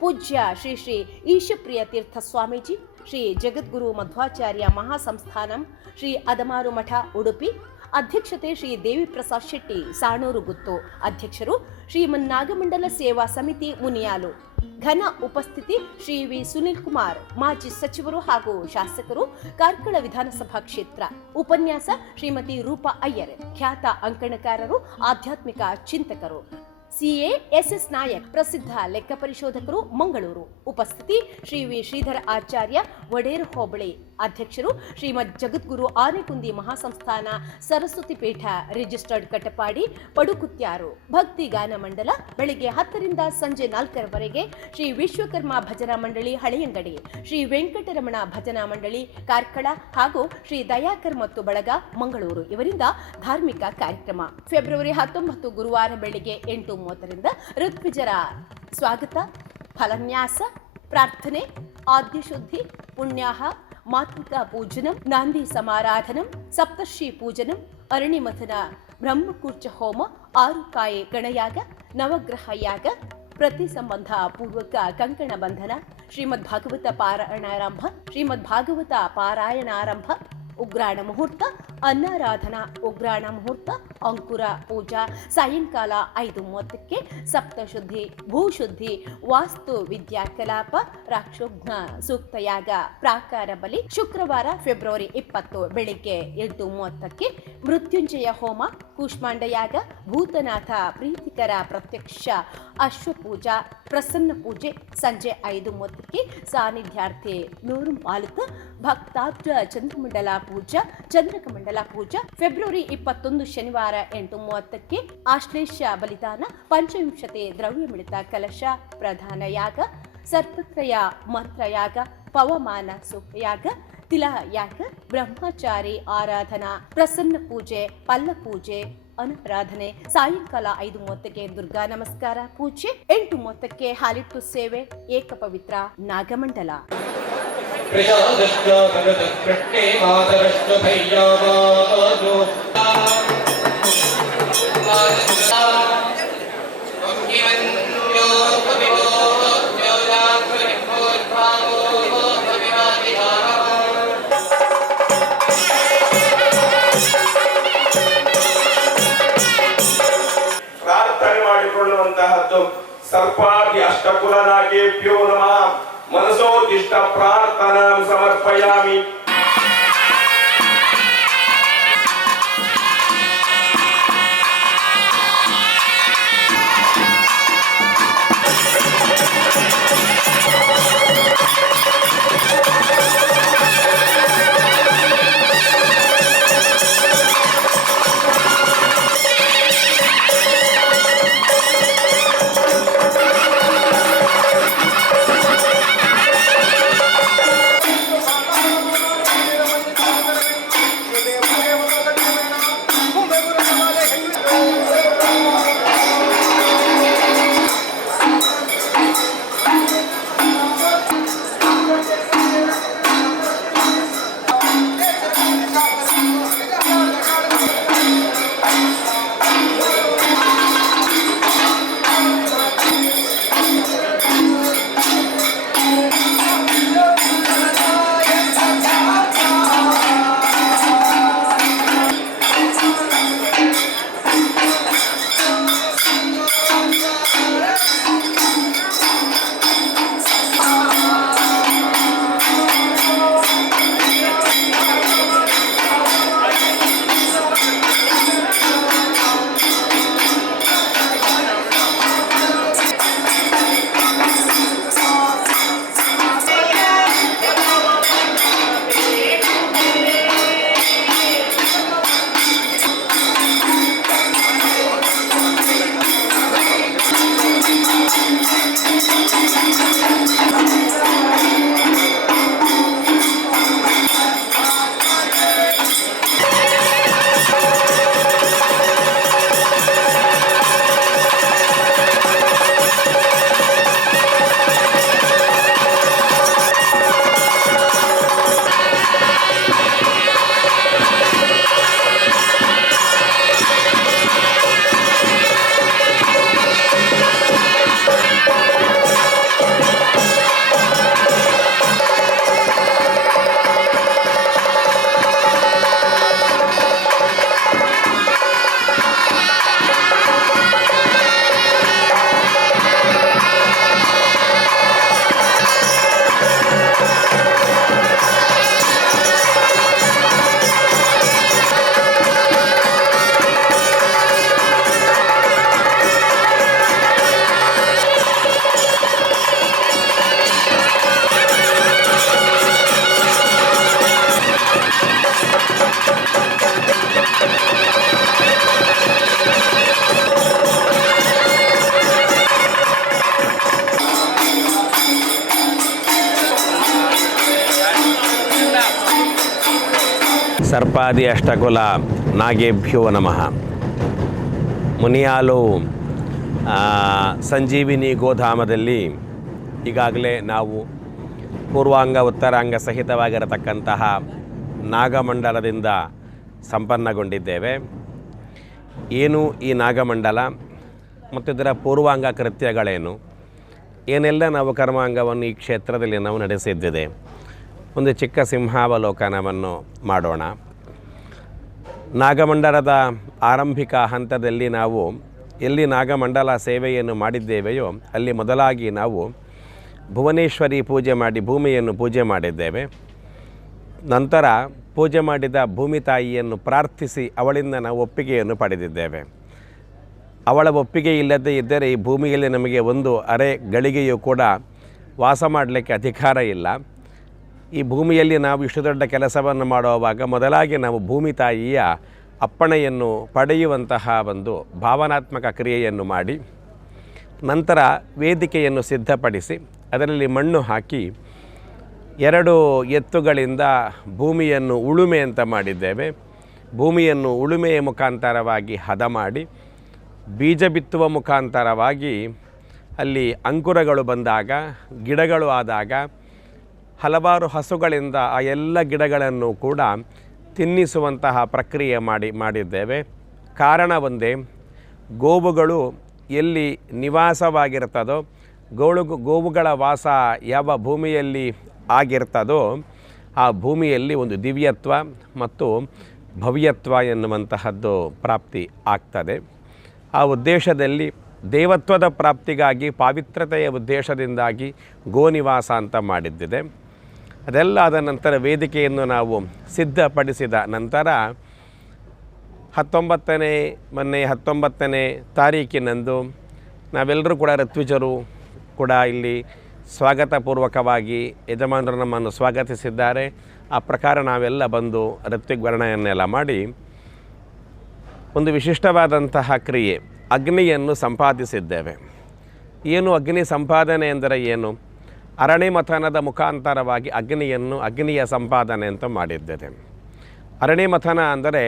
ಪೂಜ್ಯ ಶ್ರೀ ಶ್ರೀ ಈಶಪ್ರಿಯ ತೀರ್ಥ ಸ್ವಾಮೀಜಿ, ಶ್ರೀ ಜಗದ್ಗುರು ಮಧ್ವಾಚಾರ್ಯ ಮಹಾಸಂಸ್ಥಾನಂ ಶ್ರೀ ಅದಮಾರು ಮಠ ಉಡುಪಿ. ಅಧ್ಯಕ್ಷತೆ ಶ್ರೀ ದೇವಿ ಪ್ರಸಾದ್ ಶೆಟ್ಟಿ, ಸಾಣೂರು ಗುತ್ತು. ಅಧ್ಯಕ್ಷರು ಶ್ರೀಮನ್ನಾಗಮಂಡಲ ಸೇವಾ ಸಮಿತಿ ಮುನಿಯಾಲು. ಘನ ಉಪಸ್ಥಿತಿ ಶ್ರೀ ವಿ ಸುನಿಲ್ ಕುಮಾರ್, ಮಾಜಿ ಸಚಿವರು ಹಾಗೂ ಶಾಸಕರು, ಕಾರ್ಕಳ ವಿಧಾನಸಭಾ ಕ್ಷೇತ್ರ. ಉಪನ್ಯಾಸ ಶ್ರೀಮತಿ ರೂಪಾ ಅಯ್ಯರ್, ಖ್ಯಾತ ಅಂಕಣಕಾರರು, ಆಧ್ಯಾತ್ಮಿಕ ಚಿಂತಕರು. ಸಿಎ ಎಸ್ಎಸ್ ನಾಯಕ್, ಪ್ರಸಿದ್ಧ ಲೆಕ್ಕ ಪರಿಶೋಧಕರು, ಮಂಗಳೂರು. ಉಪಸ್ಥಿತಿ ಶ್ರೀ ವಿ ಶ್ರೀಧರ ಆಚಾರ್ಯ, ವಡೇರು ಹೋಬಳಿ. ಅಧ್ಯಕ್ಷರು ಶ್ರೀಮದ್ ಜಗದ್ಗುರು ಆನೆಕುಂದಿ ಮಹಾಸಂಸ್ಥಾನ ಸರಸ್ವತಿ ಪೀಠ, ರಿಜಿಸ್ಟರ್ಡ್ ಕಟಪಾಡಿ, ಪಡುಕುತ್ಯಾರು. ಭಕ್ತಿ ಗಾನ ಮಂಡಲ ಬೆಳಿಗ್ಗೆ 10ರಿಂದ ಸಂಜೆ 4ರವರೆಗೆ. ಶ್ರೀ ವಿಶ್ವಕರ್ಮ ಭಜನಾ ಮಂಡಳಿ ಹಳೆಯಂಗಡಿ, ಶ್ರೀ ವೆಂಕಟರಮಣ ಭಜನಾ ಮಂಡಳಿ ಕಾರ್ಕಳ ಹಾಗೂ ಶ್ರೀ ದಯಾಕರ್ ಮತ್ತು ಬಳಗ ಮಂಗಳೂರು ಇವರಿಂದ ಧಾರ್ಮಿಕ ಕಾರ್ಯಕ್ರಮ. ಫೆಬ್ರವರಿ 19 ಗುರುವಾರ ಬೆಳಿಗ್ಗೆ 8:30ರಿಂದ ಋತ್ವಿಜರ ಸ್ವಾಗತ, ಫಲನ್ಯಾಸ, ಪ್ರಾರ್ಥನೆ, ಆದ್ಯಶುದ್ಧಿ, ಪುಣ್ಯಾಹ, ಮಾತೃಕಾ ಪೂಜನಂ, ನಾಂದಿ ಸಮಾರಾಧನಂ, ಸಪ್ತರ್ಷಿ ಪೂಜನಂ, ಅರಣಿಮಥನ, ಬ್ರಹ್ಮಕೂರ್ಚ ಹೋಮ, 6 ಕಾಯೆ ಗಣಯಾಗ, ನವಗ್ರಹ ಯಾಗ, ಪ್ರತಿ ಸಂಬಂಧ ಪೂರ್ವಕ ಕಂಕಣ ಬಂಧನ, ಶ್ರೀಮದ್ ಭಾಗವತ ಪಾರಾಯಣಾರಂಭ, ಉಗ್ರಾಣ ಮುಹೂರ್ತ, ಅನ್ನಾರಾಧನಾ, ಉಗ್ರಾಣ ಮುಹೂರ್ತ, ಅಂಕುರ ಪೂಜಾ ಸಾಯಂಕಾಲ 5:30ಕ್ಕೆ. ಸಪ್ತಶುದ್ಧಿ, ಭೂಶುದ್ಧಿ, ವಾಸ್ತು ವಿದ್ಯಾ ಕಲಾಪ, ರಾಕ್ಷೋಘ್ನ ಸೂಕ್ತಯಾಗ, ಪ್ರಾಕಾರ ಬಲಿ. ಶುಕ್ರವಾರ ಫೆಬ್ರವರಿ 20 ಬೆಳಿಗ್ಗೆ 8:30ಕ್ಕೆ ಮೃತ್ಯುಂಜಯ ಹೋಮ, ಕೂಷ್ಮಾಂಡ ಯಾಗ, ಭೂತನಾಥ ಪ್ರೀತಿಕರ ಪ್ರತ್ಯಕ್ಷ ಅಶ್ವಪೂಜಾ, ಪ್ರಸನ್ನ ಪೂಜೆ ಸಂಜೆ 5:30ಕ್ಕೆ. ಸಾನ್ನಿಧ್ಯಾರ್ಥಿ ನೂರು ಮಾಲುತ, ಭಕ್ತಾಬ್ಜ ಚಂದ್ರಮಂಡಲ ಪೂಜಾ, ಚಂದ್ರಕಮಂಡಲ ಪೂಜಾ. ಫೆಬ್ರವರಿ 21 ಶನಿವಾರ 8:30ಕ್ಕೆ ಆಶ್ಲೇಷ ಬಲಿದಾನ, ಪಂಚವಿಂಶತೆ ದ್ರವ್ಯ ಮಿಳಿತ ಕಲಶ, ಪ್ರಧಾನ ಯಾಗ, ಸರ್ಪತ್ರಯ ಮಂತ್ರಯಾಗ, ಪವಮಾನ ಸೂಕ್ತಯಾಗ, ತಿಲಯಾಗ, ಬ್ರಹ್ಮಚಾರಿ ಆರಾಧನಾ, ಪ್ರಸನ್ನ ಪೂಜೆ, ಪಲ್ಲ ಪೂಜೆ, ಅನಾರಾಧನೆ. ಸಾಯಂಕಾಲ 5:30ಕ್ಕೆ ದುರ್ಗಾ ನಮಸ್ಕಾರ ಪೂಜೆ. 8:30ಕ್ಕೆ ಹಾಲಿಟ್ಟು ಸೇವೆ, ಏಕಪವಿತ್ರ ನಾಗಮಂಡಲ. ಪ್ರಾರ್ಥನೆ ಮಾಡಿಕೊಳ್ಳುವಂತಹದ್ದು. ಸರ್ಪಾದಿ ಅಷ್ಟಕುಲನಾಗೇಭ್ಯೋ ನಮಃ. ಮನಸೋದಿಷ್ಟ ಪ್ರಾರ್ಥನಾಂ ಸಮರ್ಪಯಾಮಿ. ಸರ್ಪಾದಿ ಅಷ್ಟಕುಲ ನಾಗೇಭ್ಯೋ ನಮಃ. ಮುನಿಯಾಲು ಸಂಜೀವಿನಿ ಗೋಧಾಮದಲ್ಲಿ ಈಗಾಗಲೇ ನಾವು ಪೂರ್ವಾಂಗ ಉತ್ತರಾಂಗ ಸಹಿತವಾಗಿರತಕ್ಕಂತಹ ನಾಗಮಂಡಲದಿಂದ ಸಂಪನ್ನಗೊಂಡಿದ್ದೇವೆ. ಏನು ಈ ನಾಗಮಂಡಲ ಮತ್ತು ಇದರ ಪೂರ್ವಾಂಗ ಕೃತ್ಯಗಳೇನು, ಏನೆಲ್ಲ ನಾವು ಕರ್ಮಾಂಗವನ್ನು ಈ ಕ್ಷೇತ್ರದಲ್ಲಿ ನಾವು ನಡೆಸಿದ್ದಿದೆ, ಒಂದು ಚಿಕ್ಕ ಸಿಂಹಾವಲೋಕನವನ್ನು ಮಾಡೋಣ. ನಾಗಮಂಡಲದ ಆರಂಭಿಕ ಹಂತದಲ್ಲಿ ನಾವು ಎಲ್ಲಿ ನಾಗಮಂಡಲ ಸೇವೆಯನ್ನು ಮಾಡಿದ್ದೇವೆಯೋ ಅಲ್ಲಿ ಮೊದಲಾಗಿ ನಾವು ಭುವನೇಶ್ವರಿ ಪೂಜೆ ಮಾಡಿ ಭೂಮಿಯನ್ನು ಪೂಜೆ ಮಾಡಿದ್ದೇವೆ. ನಂತರ ಪೂಜೆ ಮಾಡಿದ ಭೂಮಿ ತಾಯಿಯನ್ನು ಪ್ರಾರ್ಥಿಸಿ ಅವಳಿಂದ ನಾವು ಒಪ್ಪಿಗೆಯನ್ನು ಪಡೆದಿದ್ದೇವೆ. ಅವಳ ಒಪ್ಪಿಗೆ ಇಲ್ಲದೇ ಇದ್ದರೆ ಈ ಭೂಮಿಯಲ್ಲಿ ನಮಗೆ ಒಂದು ಅರೆ ಗಳಿಗೆಯೂ ಕೂಡ ವಾಸ ಮಾಡಲಿಕ್ಕೆ ಅಧಿಕಾರ ಇಲ್ಲ. ಈ ಭೂಮಿಯಲ್ಲಿ ನಾವು ಇಷ್ಟು ದೊಡ್ಡ ಕೆಲಸವನ್ನು ಮಾಡುವಾಗ ಮೊದಲಾಗಿ ನಾವು ಭೂಮಿ ತಾಯಿಯ ಅಪ್ಪಣೆಯನ್ನು ಪಡೆಯುವಂತಹ ಒಂದು ಭಾವನಾತ್ಮಕ ಕ್ರಿಯೆಯನ್ನು ಮಾಡಿ ನಂತರ ವೇದಿಕೆಯನ್ನು ಸಿದ್ಧಪಡಿಸಿ ಅದರಲ್ಲಿ ಮಣ್ಣು ಹಾಕಿ 2 ಎತ್ತುಗಳಿಂದ ಭೂಮಿಯನ್ನು ಉಳುಮೆ ಅಂತ ಮಾಡಿದ್ದೇವೆ. ಭೂಮಿಯನ್ನು ಉಳುಮೆಯ ಮುಖಾಂತರವಾಗಿ ಹದ ಮಾಡಿ ಬೀಜ ಬಿತ್ತುವ ಮುಖಾಂತರವಾಗಿ ಅಲ್ಲಿ ಅಂಕುರಗಳು ಬಂದಾಗ ಗಿಡಗಳು ಆದಾಗ ಹಲವಾರು ಹಸುಗಳಿಂದ ಆ ಎಲ್ಲ ಗಿಡಗಳನ್ನು ಕೂಡ ತಿನ್ನಿಸುವಂತಹ ಪ್ರಕ್ರಿಯೆ ಮಾಡಿದ್ದೇವೆ. ಕಾರಣ ಒಂದೇ, ಗೋವುಗಳು ಎಲ್ಲಿ ನಿವಾಸವಾಗಿರ್ತದೋ ಗೋವುಗಳ ವಾಸ ಯಾವ ಭೂಮಿಯಲ್ಲಿ ಆಗಿರ್ತದೋ ಆ ಭೂಮಿಯಲ್ಲಿ ಒಂದು ದಿವ್ಯತ್ವ ಮತ್ತು ಭವ್ಯತ್ವ ಎನ್ನುವಂತಹದ್ದು ಪ್ರಾಪ್ತಿ ಆಗ್ತದೆ. ಆ ಉದ್ದೇಶದಲ್ಲಿ ದೇವತ್ವದ ಪ್ರಾಪ್ತಿಗಾಗಿ ಪಾವಿತ್ರತೆಯ ಉದ್ದೇಶದಿಂದಾಗಿ ಗೋನಿವಾಸ ಅಂತ ಮಾಡಿದ್ದಿದೆ. ಅದೆಲ್ಲ ಆದ ನಂತರ ವೇದಿಕೆಯನ್ನು ನಾವು ಸಿದ್ಧಪಡಿಸಿದ ನಂತರ 19ನೇ ತಾರೀಕಿನಂದು ನಾವೆಲ್ಲರೂ ಕೂಡ ಋತ್ವಿಜರು ಕೂಡ ಇಲ್ಲಿ ಸ್ವಾಗತಪೂರ್ವಕವಾಗಿ ಯಜಮಾನರು ನಮ್ಮನ್ನು ಸ್ವಾಗತಿಸಿದ್ದಾರೆ. ಆ ಪ್ರಕಾರ ನಾವೆಲ್ಲ ಬಂದು ಋತ್ವಿಗ್ವರ್ಣನೆಲ್ಲ ಮಾಡಿ ಒಂದು ವಿಶಿಷ್ಟವಾದಂತಹ ಕ್ರಿಯೆ ಅಗ್ನಿಯನ್ನು ಸಂಪಾದಿಸಿದ್ದೇವೆ. ಏನು ಅಗ್ನಿ ಸಂಪಾದನೆ ಎಂದರೆ ಏನು? ಅರಣಿ ಮಥನದ ಮುಖಾಂತರವಾಗಿ ಅಗ್ನಿಯ ಸಂಪಾದನೆ ಅಂತ ಮಾಡಿದ್ದೇವೆ. ಅರಣಿ ಮಥನ ಅಂದರೆ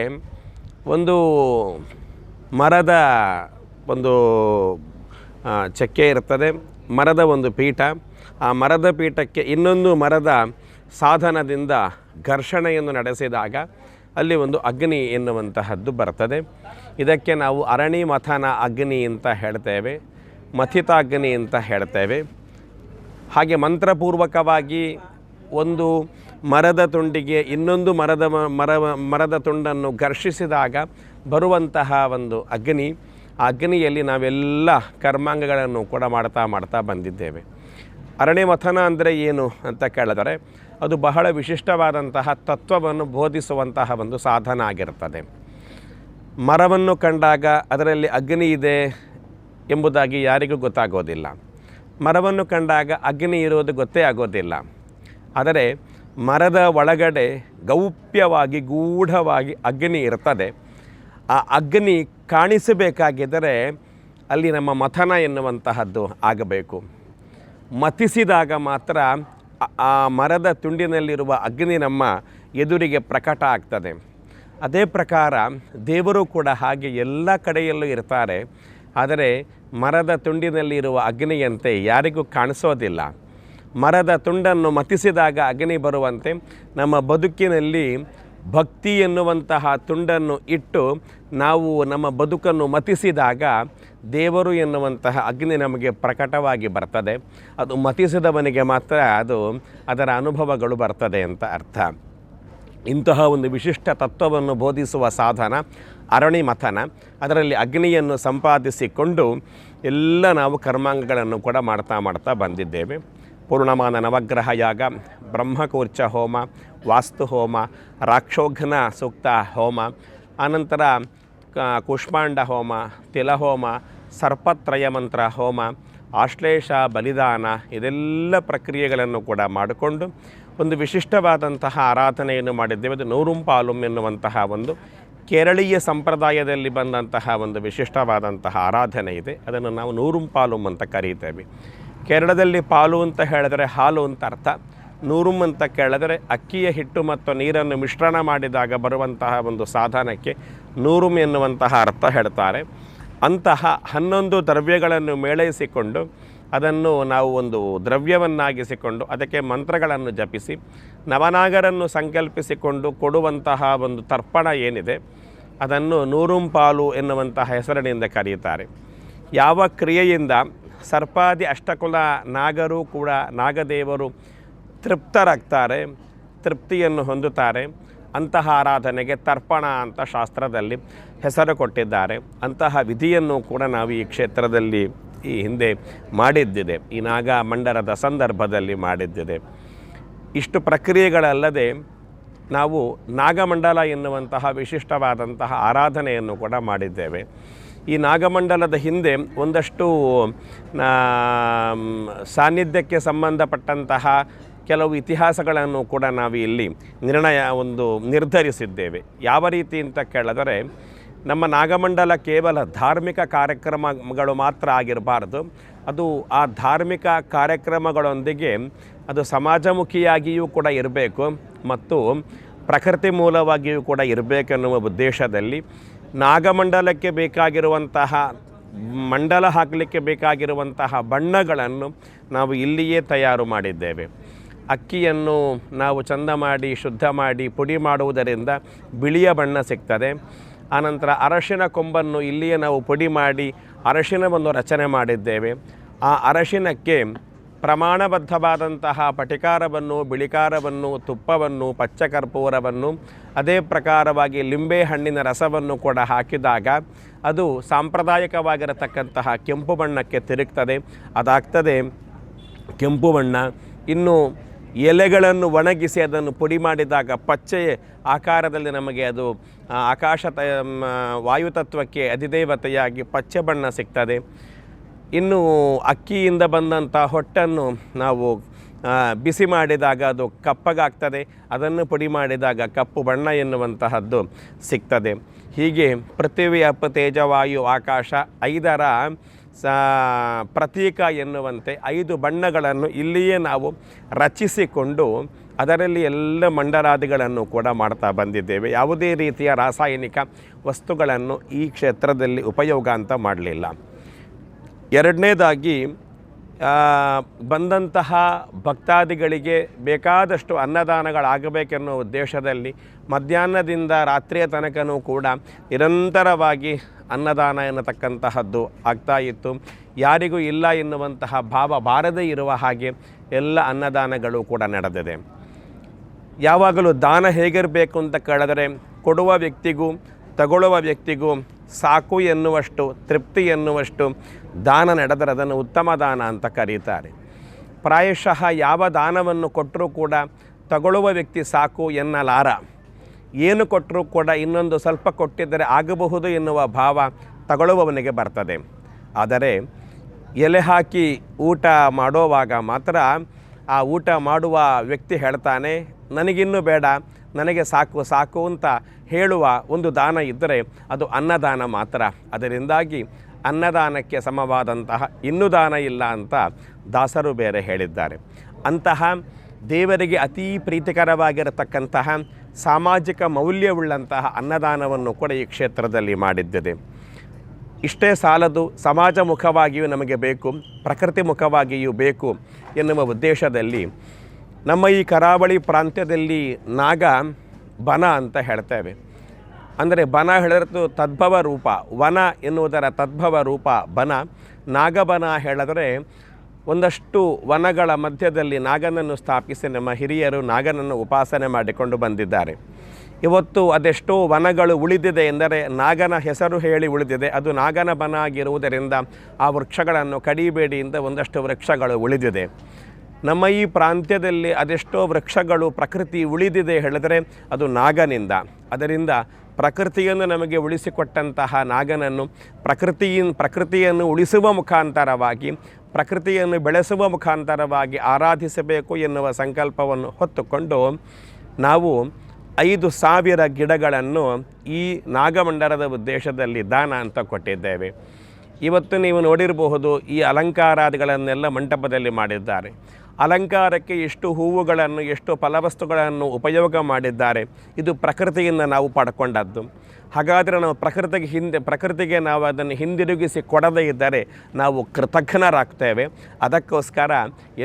ಒಂದು ಮರದ ಒಂದು ಚಕ್ಕೆ ಇರ್ತದೆ, ಮರದ ಒಂದು ಪೀಠ, ಆ ಮರದ ಪೀಠಕ್ಕೆ ಇನ್ನೊಂದು ಮರದ ಸಾಧನದಿಂದ ಘರ್ಷಣೆಯನ್ನು ನಡೆಸಿದಾಗ ಅಲ್ಲಿ ಒಂದು ಅಗ್ನಿ ಎನ್ನುವಂತಹದ್ದು ಬರ್ತದೆ. ಇದಕ್ಕೆ ನಾವು ಅರಣಿ ಮಥನ ಅಗ್ನಿ ಅಂತ ಹೇಳ್ತೇವೆ, ಮಥಿತಾಗ್ನಿ ಅಂತ ಹೇಳ್ತೇವೆ. ಹಾಗೆ ಮಂತ್ರಪೂರ್ವಕವಾಗಿ ಒಂದು ಮರದ ತುಂಡಿಗೆ ಇನ್ನೊಂದು ಮರದ ತುಂಡನ್ನು ಘರ್ಷಿಸಿದಾಗ ಬರುವಂತಹ ಒಂದು ಅಗ್ನಿ, ಆ ಅಗ್ನಿಯಲ್ಲಿ ನಾವೆಲ್ಲ ಕರ್ಮಾಂಗಗಳನ್ನು ಕೂಡ ಮಾಡ್ತಾ ಬಂದಿದ್ದೇವೆ. ಅರಣಿ ಮಥನ ಅಂದರೆ ಏನು ಅಂತ ಕೇಳಿದರೆ ಅದು ಬಹಳ ವಿಶಿಷ್ಟವಾದಂತಹ ತತ್ವವನ್ನು ಬೋಧಿಸುವಂತಹ ಒಂದು ಸಾಧನ ಆಗಿರ್ತದೆ. ಮರವನ್ನು ಕಂಡಾಗ ಅದರಲ್ಲಿ ಅಗ್ನಿ ಇದೆ ಎಂಬುದಾಗಿ ಯಾರಿಗೂ ಗೊತ್ತಾಗೋದಿಲ್ಲ. ಮರವನ್ನು ಕಂಡಾಗ ಅಗ್ನಿ ಇರುವುದು ಗೊತ್ತೇ ಆಗೋದಿಲ್ಲ. ಆದರೆ ಮರದ ಒಳಗಡೆ ಗೌಪ್ಯವಾಗಿ ಗೂಢವಾಗಿ ಅಗ್ನಿ ಇರ್ತದೆ. ಆ ಅಗ್ನಿ ಕಾಣಿಸಬೇಕಾಗಿದ್ದರೆ ಅಲ್ಲಿ ನಮ್ಮ ಮಥನ ಎನ್ನುವಂತಹದ್ದು ಆಗಬೇಕು. ಮಥಿಸಿದಾಗ ಮಾತ್ರ ಆ ಮರದ ತುಂಡಿನಲ್ಲಿರುವ ಅಗ್ನಿ ನಮ್ಮ ಎದುರಿಗೆ ಪ್ರಕಟ ಆಗ್ತದೆ. ಅದೇ ಪ್ರಕಾರ ದೇವರು ಕೂಡ ಹಾಗೆ ಎಲ್ಲ ಕಡೆಯಲ್ಲೂ ಇರ್ತಾರೆ. ಆದರೆ ಮರದ ತುಂಡಿನಲ್ಲಿರುವ ಅಗ್ನಿಯಂತೆ ಯಾರಿಗೂ ಕಾಣಿಸೋದಿಲ್ಲ. ಮರದ ತುಂಡನ್ನು ಮಥಿಸಿದಾಗ ಅಗ್ನಿ ಬರುವಂತೆ ನಮ್ಮ ಬದುಕಿನಲ್ಲಿ ಭಕ್ತಿ ಎನ್ನುವಂತಹ ತುಂಡನ್ನು ಇಟ್ಟು ನಾವು ನಮ್ಮ ಬದುಕನ್ನು ಮಥಿಸಿದಾಗ ದೇವರು ಎನ್ನುವಂತಹ ಅಗ್ನಿ ನಮಗೆ ಪ್ರಕಟವಾಗಿ ಬರ್ತದೆ. ಅದು ಮಥಿಸಿದವನಿಗೆ ಮಾತ್ರ ಅದರ ಅನುಭವಗಳು ಬರ್ತದೆ ಅಂತ ಅರ್ಥ. ಇಂತಹ ಒಂದು ವಿಶಿಷ್ಟ ತತ್ವವನ್ನು ಬೋಧಿಸುವ ಸಾಧನ ಅರಣಿ ಮಥನ. ಅದರಲ್ಲಿ ಅಗ್ನಿಯನ್ನು ಸಂಪಾದಿಸಿಕೊಂಡು ಎಲ್ಲ ನಾವು ಕರ್ಮಾಂಗಗಳನ್ನು ಕೂಡ ಮಾಡ್ತಾ ಬಂದಿದ್ದೇವೆ. ಪೂರ್ಣಮಾನ ನವಗ್ರಹ ಯಾಗ, ಬ್ರಹ್ಮಕೂರ್ಚ ಹೋಮ, ವಾಸ್ತು ಹೋಮ, ರಾಕ್ಷೋಘ್ನ ಸೂಕ್ತ ಹೋಮ, ಆನಂತರ ಕುಷ್ಮಾಂಡ ಹೋಮ, ತಿಲಹೋಮ, ಸರ್ಪತ್ರಯ ಮಂತ್ರ ಹೋಮ, ಆಶ್ಲೇಷ ಬಲಿದಾನ, ಇದೆಲ್ಲ ಪ್ರಕ್ರಿಯೆಗಳನ್ನು ಕೂಡ ಮಾಡಿಕೊಂಡು ಒಂದು ವಿಶಿಷ್ಟವಾದಂತಹ ಆರಾಧನೆಯನ್ನು ಮಾಡಿದ್ದೇವೆ. ಅದು ನೂರುಂಪಾಲುಂ ಎನ್ನುವಂತಹ ಒಂದು ಕೇರಳೀಯ ಸಂಪ್ರದಾಯದಲ್ಲಿ ಬಂದಂತಹ ಒಂದು ವಿಶಿಷ್ಟವಾದಂತಹ ಆರಾಧನೆ ಇದೆ. ಅದನ್ನು ನಾವು ನೂರುಂಪಾಲುಂ ಅಂತ ಕರೀತೇವೆ. ಕೇರಳದಲ್ಲಿ ಪಾಲು ಅಂತ ಹೇಳಿದರೆ ಹಾಲು ಅಂತ ಅರ್ಥ. ನೂರುಮ್ ಅಂತ ಕೇಳಿದರೆ ಅಕ್ಕಿಯ ಹಿಟ್ಟು ಮತ್ತು ನೀರನ್ನು ಮಿಶ್ರಣ ಮಾಡಿದಾಗ ಬರುವಂತಹ ಒಂದು ಸಾಧನಕ್ಕೆ ನೂರುಮ್ ಎನ್ನುವಂತಹ ಅರ್ಥ ಹೇಳ್ತಾರೆ. ಅಂತಹ 11 ದ್ರವ್ಯಗಳನ್ನು ಮೇಳೈಸಿಕೊಂಡು ಅದನ್ನು ನಾವು ಒಂದು ದ್ರವ್ಯವನ್ನಾಗಿಸಿಕೊಂಡು ಅದಕ್ಕೆ ಮಂತ್ರಗಳನ್ನು ಜಪಿಸಿ ನವನಾಗರನ್ನು ಸಂಕಲ್ಪಿಸಿಕೊಂಡು ಕೊಡುವಂತಹ ಒಂದು ತರ್ಪಣ ಏನಿದೆ ಅದನ್ನು ನೂರುಂಪಾಲು ಎನ್ನುವಂತಹ ಹೆಸರಿನಿಂದ ಕರೆಯುತ್ತಾರೆ. ಯಾವ ಕ್ರಿಯೆಯಿಂದ ಸರ್ಪಾದಿ ಅಷ್ಟಕುಲ ನಾಗರು ಕೂಡ ನಾಗದೇವರು ತೃಪ್ತರಾಗ್ತಾರೆ, ತೃಪ್ತಿಯನ್ನು ಹೊಂದುತ್ತಾರೆ, ಅಂತಹ ಆರಾಧನೆಗೆ ತರ್ಪಣ ಅಂತ ಶಾಸ್ತ್ರದಲ್ಲಿ ಹೆಸರು ಕೊಟ್ಟಿದ್ದಾರೆ. ಅಂತಹ ವಿಧಿಯನ್ನು ಕೂಡ ನಾವು ಈ ಕ್ಷೇತ್ರದಲ್ಲಿ ಈ ಹಿಂದೆ ಮಾಡಿದ್ದಿದೆ, ಈ ನಾಗಮಂಡಲದ ಸಂದರ್ಭದಲ್ಲಿ ಮಾಡಿದ್ದಿದೆ. ಇಷ್ಟು ಪ್ರಕ್ರಿಯೆಗಳಲ್ಲದೆ ನಾವು ನಾಗಮಂಡಲ ಎನ್ನುವಂತಹ ವಿಶಿಷ್ಟವಾದಂತಹ ಆರಾಧನೆಯನ್ನು ಕೂಡ ಮಾಡಿದ್ದೇವೆ. ಈ ನಾಗಮಂಡಲದ ಹಿಂದೆ ಒಂದಷ್ಟು ಸಾನ್ನಿಧ್ಯಕ್ಕೆ ಸಂಬಂಧಪಟ್ಟಂತಹ ಕೆಲವು ಇತಿಹಾಸಗಳನ್ನು ಕೂಡ ನಾವು ಇಲ್ಲಿ ನಿರ್ಧರಿಸಿದ್ದೇವೆ. ಯಾವ ರೀತಿ ಅಂತ ಕೇಳಿದರೆ, ನಮ್ಮ ನಾಗಮಂಡಲ ಕೇವಲ ಧಾರ್ಮಿಕ ಕಾರ್ಯಕ್ರಮಗಳು ಮಾತ್ರ ಆಗಿರಬಾರ್ದು, ಅದು ಆ ಧಾರ್ಮಿಕ ಕಾರ್ಯಕ್ರಮಗಳೊಂದಿಗೆ ಅದು ಸಮಾಜಮುಖಿಯಾಗಿಯೂ ಕೂಡ ಇರಬೇಕು ಮತ್ತು ಪ್ರಕೃತಿ ಮೂಲವಾಗಿಯೂ ಕೂಡ ಇರಬೇಕೆನ್ನುವ ಉದ್ದೇಶದಲ್ಲಿ ನಾಗಮಂಡಲಕ್ಕೆ ಬೇಕಾಗಿರುವಂತಹ ಮಂಡಲ ಹಾಕಲಿಕ್ಕೆ ಬೇಕಾಗಿರುವಂತಹ ಬಣ್ಣಗಳನ್ನು ನಾವು ಇಲ್ಲಿಯೇ ತಯಾರು ಮಾಡಿದ್ದೇವೆ. ಅಕ್ಕಿಯನ್ನು ನಾವು ಚಂದ ಮಾಡಿ ಶುದ್ಧ ಮಾಡಿ ಪುಡಿ ಮಾಡುವುದರಿಂದ ಬಿಳಿಯ ಬಣ್ಣ ಸಿಗ್ತದೆ. ಆನಂತರ ಅರಶಿನ ಕೊಂಬನ್ನು ಇಲ್ಲಿಯೇ ನಾವು ಪುಡಿ ಮಾಡಿ ಅರಶಿನವನ್ನು ರಚನೆ ಮಾಡಿದ್ದೇವೆ. ಆ ಅರಶಿನಕ್ಕೆ ಪ್ರಮಾಣಬದ್ಧವಾದಂತಹ ಪಟಿಕಾರವನ್ನು, ಬಿಳಿಕಾರವನ್ನು, ತುಪ್ಪವನ್ನು, ಪಚ್ಚಕರ್ಪೂರವನ್ನು, ಅದೇ ಪ್ರಕಾರವಾಗಿ ಲಿಂಬೆ ಹಣ್ಣಿನ ರಸವನ್ನು ಕೂಡ ಹಾಕಿದಾಗ ಅದು ಸಾಂಪ್ರದಾಯಿಕವಾಗಿರತಕ್ಕಂತಹ ಕೆಂಪು ಬಣ್ಣಕ್ಕೆ ತಿರುಗ್ತದೆ. ಅದಾಗ್ತದೆ ಕೆಂಪು ಬಣ್ಣ. ಇನ್ನು ಎಲೆಗಳನ್ನು ಒಣಗಿಸಿ ಅದನ್ನು ಪುಡಿ ಮಾಡಿದಾಗ ಪಚ್ಚೆ ಆಕಾರದಲ್ಲಿ ನಮಗೆ ಅದು ವಾಯುತತ್ವಕ್ಕೆ ಅಧಿದೇವತೆಯಾಗಿ ಪಚ್ಚೆ ಬಣ್ಣ ಸಿಗ್ತದೆ. ಇನ್ನು ಅಕ್ಕಿಯಿಂದ ಬಂದಂಥ ಹೊಟ್ಟನ್ನು ನಾವು ಬಿಸಿ ಮಾಡಿದಾಗ ಅದು ಕಪ್ಪಗಾಗ್ತದೆ, ಅದನ್ನು ಪುಡಿ ಮಾಡಿದಾಗ ಕಪ್ಪು ಬಣ್ಣ ಎನ್ನುವಂತಹದ್ದು ಸಿಗ್ತದೆ. ಹೀಗೆ ಪೃಥ್ವಿ ಅಪ್ ತೇಜ ವಾಯು ಆಕಾಶ 5ರ ಪ್ರತೀಕ ಎನ್ನುವಂತೆ 5 ಬಣ್ಣಗಳನ್ನು ಇಲ್ಲಿಯೇ ನಾವು ರಚಿಸಿಕೊಂಡು ಅದರಲ್ಲಿ ಎಲ್ಲ ಮಂಡಲಾದಿಗಳನ್ನು ಕೂಡ ಮಾಡ್ತಾ ಬಂದಿದ್ದೇವೆ. ಯಾವುದೇ ರೀತಿಯ ರಾಸಾಯನಿಕ ವಸ್ತುಗಳನ್ನು ಈ ಕ್ಷೇತ್ರದಲ್ಲಿ ಉಪಯೋಗ ಅಂತ ಮಾಡಲಿಲ್ಲ. ಎರಡನೇದಾಗಿ ಬಂದಂತಹ ಭಕ್ತಾದಿಗಳಿಗೆ ಬೇಕಾದಷ್ಟು ಅನ್ನದಾನಗಳಾಗಬೇಕೆನ್ನೋ ಉದ್ದೇಶದಲ್ಲಿ ಮಧ್ಯಾಹ್ನದಿಂದ ರಾತ್ರಿಯ ತನಕನೂ ಕೂಡ ನಿರಂತರವಾಗಿ ಅನ್ನದಾನ ಎನ್ನತಕ್ಕಂತಹದ್ದು ಆಗ್ತಾಯಿತ್ತು. ಯಾರಿಗೂ ಇಲ್ಲ ಎನ್ನುವಂತಹ ಭಾವ ಬಾರದೇ ಇರುವ ಹಾಗೆ ಎಲ್ಲ ಅನ್ನದಾನಗಳು ಕೂಡ ನಡೆದಿದೆ. ಯಾವಾಗಲೂ ದಾನ ಹೇಗಿರಬೇಕು ಅಂತ ಕೇಳಿದರೆ ಕೊಡುವ ವ್ಯಕ್ತಿಗೂ ತಗೊಳ್ಳುವ ವ್ಯಕ್ತಿಗೂ ಸಾಕು ಎನ್ನುವಷ್ಟು, ತೃಪ್ತಿ ಎನ್ನುವಷ್ಟು ದಾನ ನಡೆದರೆ ಅದನ್ನು ಉತ್ತಮ ದಾನ ಅಂತ ಕರೀತಾರೆ. ಪ್ರಾಯಶಃ ಯಾವ ದಾನವನ್ನು ಕೊಟ್ಟರೂ ಕೂಡ ತಗೊಳ್ಳುವ ವ್ಯಕ್ತಿ ಸಾಕು ಎನ್ನಲಾರ. ಏನು ಕೊಟ್ಟರೂ ಕೂಡ ಇನ್ನೊಂದು ಸ್ವಲ್ಪ ಕೊಟ್ಟಿದ್ದರೆ ಆಗಬಹುದು ಎನ್ನುವ ಭಾವ ತಗೊಳ್ಳುವವನಿಗೆ ಬರ್ತದೆ. ಆದರೆ ಎಲೆ ಹಾಕಿ ಊಟ ಮಾಡೋವಾಗ ಮಾತ್ರ ಆ ಊಟ ಮಾಡುವ ವ್ಯಕ್ತಿ ಹೇಳ್ತಾನೆ, ನನಗಿನ್ನೂ ಬೇಡ, ನನಗೆ ಸಾಕು ಸಾಕು ಅಂತ ಹೇಳುವ ಒಂದು ದಾನ ಇದ್ದರೆ ಅದು ಅನ್ನದಾನ ಮಾತ್ರ. ಅದರಿಂದಾಗಿ ಅನ್ನದಾನಕ್ಕೆ ಸಮವಾದಂತಹ ಇನ್ನೂ ದಾನ ಇಲ್ಲ ಅಂತ ದಾಸರು ಬೇರೆ ಹೇಳಿದ್ದಾರೆ. ಅಂತಹ ದೇವರಿಗೆ ಅತೀ ಪ್ರೀತಿಕರವಾಗಿರತಕ್ಕಂತಹ ಸಾಮಾಜಿಕ ಮೌಲ್ಯವುಳ್ಳಂತಹ ಅನ್ನದಾನವನ್ನು ಕೂಡ ಈ ಕ್ಷೇತ್ರದಲ್ಲಿ ಮಾಡಿದ್ದಿದೆ. ಇಷ್ಟೇ ಸಾಲದು, ಸಮಾಜ ಮುಖವಾಗಿಯೂ ನಮಗೆ ಬೇಕು, ಪ್ರಕೃತಿ ಮುಖವಾಗಿಯೂ ಬೇಕು ಎನ್ನುವ ಉದ್ದೇಶದಲ್ಲಿ ನಮ್ಮ ಈ ಕರಾವಳಿ ಪ್ರಾಂತ್ಯದಲ್ಲಿ ನಾಗ ಬನ ಅಂತ ಹೇಳ್ತೇವೆ. ಅಂದರೆ ಬನ ಹೇಳಿದ್ರೆ ತದ್ಭವ ರೂಪ, ವನ ಎನ್ನುವುದರ ತದ್ಭವ ರೂಪ ಬನ. ನಾಗಬನ ಹೇಳಿದರೆ ಒಂದಷ್ಟು ವನಗಳ ಮಧ್ಯದಲ್ಲಿ ನಾಗನನ್ನು ಸ್ಥಾಪಿಸಿ ನಮ್ಮ ಹಿರಿಯರು ನಾಗನನ್ನು ಉಪಾಸನೆ ಮಾಡಿಕೊಂಡು ಬಂದಿದ್ದಾರೆ. ಇವತ್ತು ಅದೆಷ್ಟೋ ವನಗಳು ಉಳಿದಿದೆ ಎಂದರೆ ನಾಗನ ಹೆಸರು ಹೇಳಿ ಉಳಿದಿದೆ. ಅದು ನಾಗನ ಬನ ಆಗಿರುವುದರಿಂದ ಆ ವೃಕ್ಷಗಳನ್ನು ಕಡಿಬೇಡಿ ಅಂತ ಒಂದಷ್ಟು ವೃಕ್ಷಗಳು ಉಳಿದಿದೆ. ನಮ್ಮ ಈ ಪ್ರಾಂತ್ಯದಲ್ಲಿ ಅದೆಷ್ಟೋ ವೃಕ್ಷಗಳು ಪ್ರಕೃತಿ ಉಳಿದಿದೆ ಹೇಳಿದರೆ ಅದು ನಾಗನಿಂದ. ಅದರಿಂದ ಪ್ರಕೃತಿಯನ್ನು ನಮಗೆ ಉಳಿಸಿಕೊಟ್ಟಂತಹ ನಾಗನನ್ನು ಪ್ರಕೃತಿಯನ್ನು ಉಳಿಸುವ ಮುಖಾಂತರವಾಗಿ, ಪ್ರಕೃತಿಯನ್ನು ಬೆಳೆಸುವ ಮುಖಾಂತರವಾಗಿ ಆರಾಧಿಸಬೇಕು ಎನ್ನುವ ಸಂಕಲ್ಪವನ್ನು ಹೊತ್ತುಕೊಂಡು ನಾವು 5,000 ಗಿಡಗಳನ್ನು ಈ ನಾಗಮಂಡಲದ ಉದ್ದೇಶದಲ್ಲಿ ದಾನ ಅಂತ ಕೊಟ್ಟಿದ್ದೇವೆ. ಇವತ್ತು ನೀವು ನೋಡಿರಬಹುದು, ಈ ಅಲಂಕಾರಾದಿಗಳನ್ನೆಲ್ಲ ಮಂಟಪದಲ್ಲಿ ಮಾಡಿದ್ದಾರೆ. ಅಲಂಕಾರಕ್ಕೆ ಎಷ್ಟು ಹೂವುಗಳನ್ನು ಎಷ್ಟು ಫಲವಸ್ತುಗಳನ್ನು ಉಪಯೋಗ ಮಾಡಿದ್ದಾರೆ. ಇದು ಪ್ರಕೃತಿಯಿಂದ ನಾವು ಪಡ್ಕೊಂಡದ್ದು. ಹಾಗಾದರೆ ನಾವು ಪ್ರಕೃತಿಗೆ ನಾವು ಅದನ್ನು ಹಿಂದಿರುಗಿಸಿ ಕೊಡದೇ ಇದ್ದರೆ ನಾವು ಕೃತಜ್ಞರಾಗ್ತೇವೆ. ಅದಕ್ಕೋಸ್ಕರ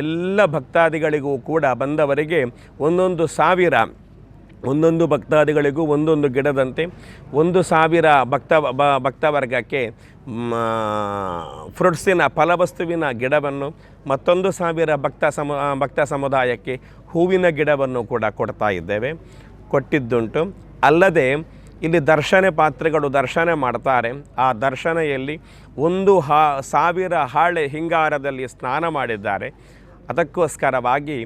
ಎಲ್ಲ ಭಕ್ತಾದಿಗಳಿಗೂ ಕೂಡ ಬಂದವರಿಗೆ ಒಂದೊಂದು ಭಕ್ತಾದಿಗಳಿಗೂ ಒಂದೊಂದು ಗಿಡದಂತೆ 1,000 ಭಕ್ತವರ್ಗಕ್ಕೆ ಫ್ರೂಟ್ಸಿನ ಫಲವಸ್ತುವಿನ ಗಿಡವನ್ನು, ಮತ್ತೊಂದು 1,000 ಭಕ್ತ ಸಮುದಾಯಕ್ಕೆ ಹೂವಿನ ಗಿಡವನ್ನು ಕೂಡ ಕೊಡ್ತಾ ಇದ್ದೇವೆ, ಕೊಟ್ಟಿದ್ದುಂಟು. ಅಲ್ಲದೆ ಇಲ್ಲಿ ದರ್ಶನ ಪಾತ್ರೆಗಳು ದರ್ಶನ ಮಾಡ್ತಾರೆ. ಆ ದರ್ಶನೆಯಲ್ಲಿ 1,000 ಹಾಳೆ ಹಿಂಗಾರದಲ್ಲಿ ಸ್ನಾನ ಮಾಡಿದ್ದಾರೆ. ಅದಕ್ಕೋಸ್ಕರವಾಗಿ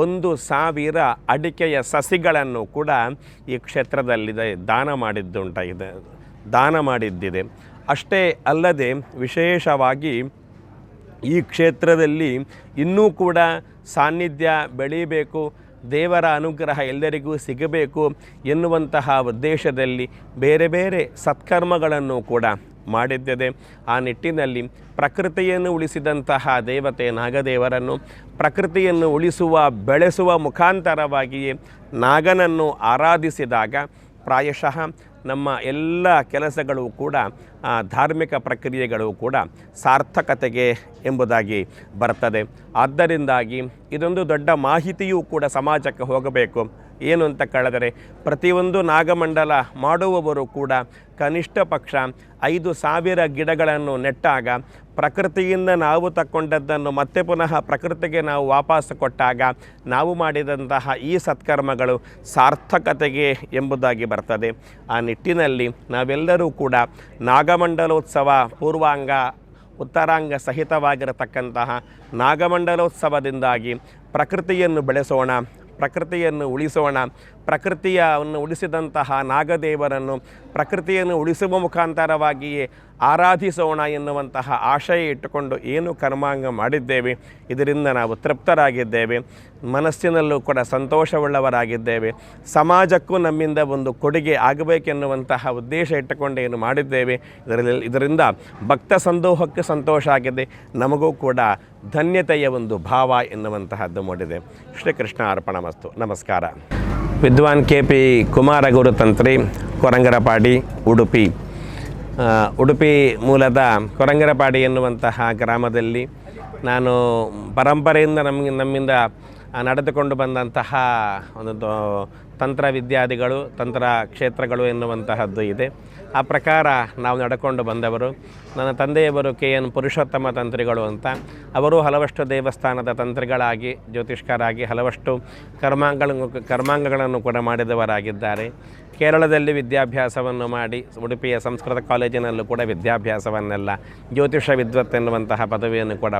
1,000 ಅಡಿಕೆಯ ಸಸಿಗಳನ್ನು ಕೂಡ ಈ ಕ್ಷೇತ್ರದಲ್ಲಿ ದಾನ ಮಾಡಿದ್ದಿದೆ. ಅಷ್ಟೇ ಅಲ್ಲದೆ ವಿಶೇಷವಾಗಿ ಈ ಕ್ಷೇತ್ರದಲ್ಲಿ ಇನ್ನೂ ಕೂಡ ಸಾನ್ನಿಧ್ಯ ಬೆಳೀಬೇಕು, ದೇವರ ಅನುಗ್ರಹ ಎಲ್ಲರಿಗೂ ಸಿಗಬೇಕು ಎನ್ನುವಂತಹ ಉದ್ದೇಶದಲ್ಲಿ ಬೇರೆ ಬೇರೆ ಸತ್ಕರ್ಮಗಳನ್ನು ಕೂಡ ಮಾಡಿದ್ದಿದೆ. ಆ ನಿಟ್ಟಿನಲ್ಲಿ ಪ್ರಕೃತಿಯನ್ನು ಉಳಿಸಿದಂತಹ ದೇವತೆ ನಾಗದೇವರನ್ನು ಪ್ರಕೃತಿಯನ್ನು ಬೆಳೆಸುವ ಮುಖಾಂತರವಾಗಿಯೇ ನಾಗನನ್ನು ಆರಾಧಿಸಿದಾಗ ಪ್ರಾಯಶಃ ನಮ್ಮ ಎಲ್ಲ ಕೆಲಸಗಳು ಕೂಡ ಧಾರ್ಮಿಕ ಪ್ರಕ್ರಿಯೆಗಳು ಕೂಡ ಸಾರ್ಥಕತೆಗೆ ಎಂಬುದಾಗಿ ಬರ್ತದೆ. ಆದ್ದರಿಂದಾಗಿ ಇದೊಂದು ದೊಡ್ಡ ಮಾಹಿತಿಯೂ ಕೂಡ ಸಮಾಜಕ್ಕೆ ಹೋಗಬೇಕು. ಏನು ಅಂತ ಕೇಳಿದರೆ ಪ್ರತಿಯೊಂದು ನಾಗಮಂಡಲ ಮಾಡುವವರು ಕೂಡ ಕನಿಷ್ಠ ಪಕ್ಷ 5,000 ಗಿಡಗಳನ್ನು ನೆಟ್ಟಾಗ ಪ್ರಕೃತಿಯಿಂದ ನಾವು ತಕ್ಕೊಂಡದ್ದನ್ನು ಮತ್ತೆ ಪುನಃ ಪ್ರಕೃತಿಗೆ ನಾವು ವಾಪಸ್ ಕೊಟ್ಟಾಗ ನಾವು ಮಾಡಿದಂತಹ ಈ ಸತ್ಕರ್ಮಗಳು ಸಾರ್ಥಕತೆಗೆ ಎಂಬುದಾಗಿ ಬರ್ತದೆ. ಆ ನಿಟ್ಟಿನಲ್ಲಿ ನಾವೆಲ್ಲರೂ ಕೂಡ ನಾಗಮಂಡಲೋತ್ಸವ ಪೂರ್ವಾಂಗ ಉತ್ತರಾಂಗ ಸಹಿತವಾಗಿರತಕ್ಕಂತಹ ನಾಗಮಂಡಲೋತ್ಸವದಿಂದಾಗಿ ಪ್ರಕೃತಿಯನ್ನು ಬೆಳೆಸೋಣ, ಪ್ರಕೃತಿಯನ್ನು ಉಳಿಸೋಣ, ಪ್ರಕೃತಿಯನ್ನು ಉಳಿಸಿದಂತಹ ನಾಗದೇವರನ್ನು ಪ್ರಕೃತಿಯನ್ನು ಉಳಿಸುವ ಮುಖಾಂತರವಾಗಿಯೇ ಆರಾಧಿಸೋಣ ಎನ್ನುವಂತಹ ಆಶಯ ಇಟ್ಟುಕೊಂಡು ಏನು ಕರ್ಮಾಂಗ ಮಾಡಿದ್ದೇವೆ ಇದರಿಂದ ನಾವು ತೃಪ್ತರಾಗಿದ್ದೇವೆ, ಮನಸ್ಸಿನಲ್ಲೂ ಕೂಡ ಸಂತೋಷವುಳ್ಳವರಾಗಿದ್ದೇವೆ, ಸಮಾಜಕ್ಕೂ ನಮ್ಮಿಂದ ಒಂದು ಕೊಡುಗೆ ಆಗಬೇಕೆನ್ನುವಂತಹ ಉದ್ದೇಶ ಇಟ್ಟುಕೊಂಡು ಏನು ಮಾಡಿದ್ದೇವೆ ಇದರಿಂದ ಭಕ್ತ ಸಂದೋಹಕ್ಕೆ ಸಂತೋಷ ಆಗಿದೆ, ನಮಗೂ ಕೂಡ ಧನ್ಯತೆಯ ಒಂದು ಭಾವ ಎನ್ನುವಂತಹದ್ದು ಮೂಡಿದೆ. ಶ್ರೀಕೃಷ್ಣ ಅರ್ಪಣಮಸ್ತು. ನಮಸ್ಕಾರ. ವಿದ್ವಾನ್ KP ಕುಮಾರಗುರು ತಂತ್ರಿ, ಕೊರಂಗರಪಾಡಿ, ಉಡುಪಿ. ಉಡುಪಿ ಮೂಲದ ಕೊರಂಗರಪಾಡಿ ಎನ್ನುವಂತಹ ಗ್ರಾಮದಲ್ಲಿ ನಾನು ಪರಂಪರೆಯಿಂದ ನಮ್ಮಿಂದ ನಡೆದುಕೊಂಡು ಬಂದಂತಹ ಒಂದು ತಂತ್ರ ವಿದ್ಯಾದಿಗಳು, ತಂತ್ರ ಕ್ಷೇತ್ರಗಳು ಎನ್ನುವಂತಹದ್ದು ಇದೆ. ಆ ಪ್ರಕಾರ ನಾವು ನಡ್ಕೊಂಡು ಬಂದವರು. ನನ್ನ ತಂದೆಯವರು KN ಪುರುಷೋತ್ತಮ ತಂತ್ರಿಗಳು ಅಂತ. ಅವರು ಹಲವಷ್ಟು ದೇವಸ್ಥಾನದ ತಂತ್ರಿಗಳಾಗಿ, ಜ್ಯೋತಿಷ್ಕರಾಗಿ ಹಲವಷ್ಟು ಕರ್ಮಾಂಗಗಳನ್ನು ಕೂಡ ಮಾಡಿದವರಾಗಿದ್ದಾರೆ. ಕೇರಳದಲ್ಲಿ ವಿದ್ಯಾಭ್ಯಾಸವನ್ನು ಮಾಡಿ ಉಡುಪಿಯ ಸಂಸ್ಕೃತ ಕಾಲೇಜಿನಲ್ಲೂ ಕೂಡ ವಿದ್ಯಾಭ್ಯಾಸವನ್ನೆಲ್ಲ ಜ್ಯೋತಿಷ ವಿದ್ವತ್ ಎನ್ನುವಂತಹ ಪದವಿಯನ್ನು ಕೂಡ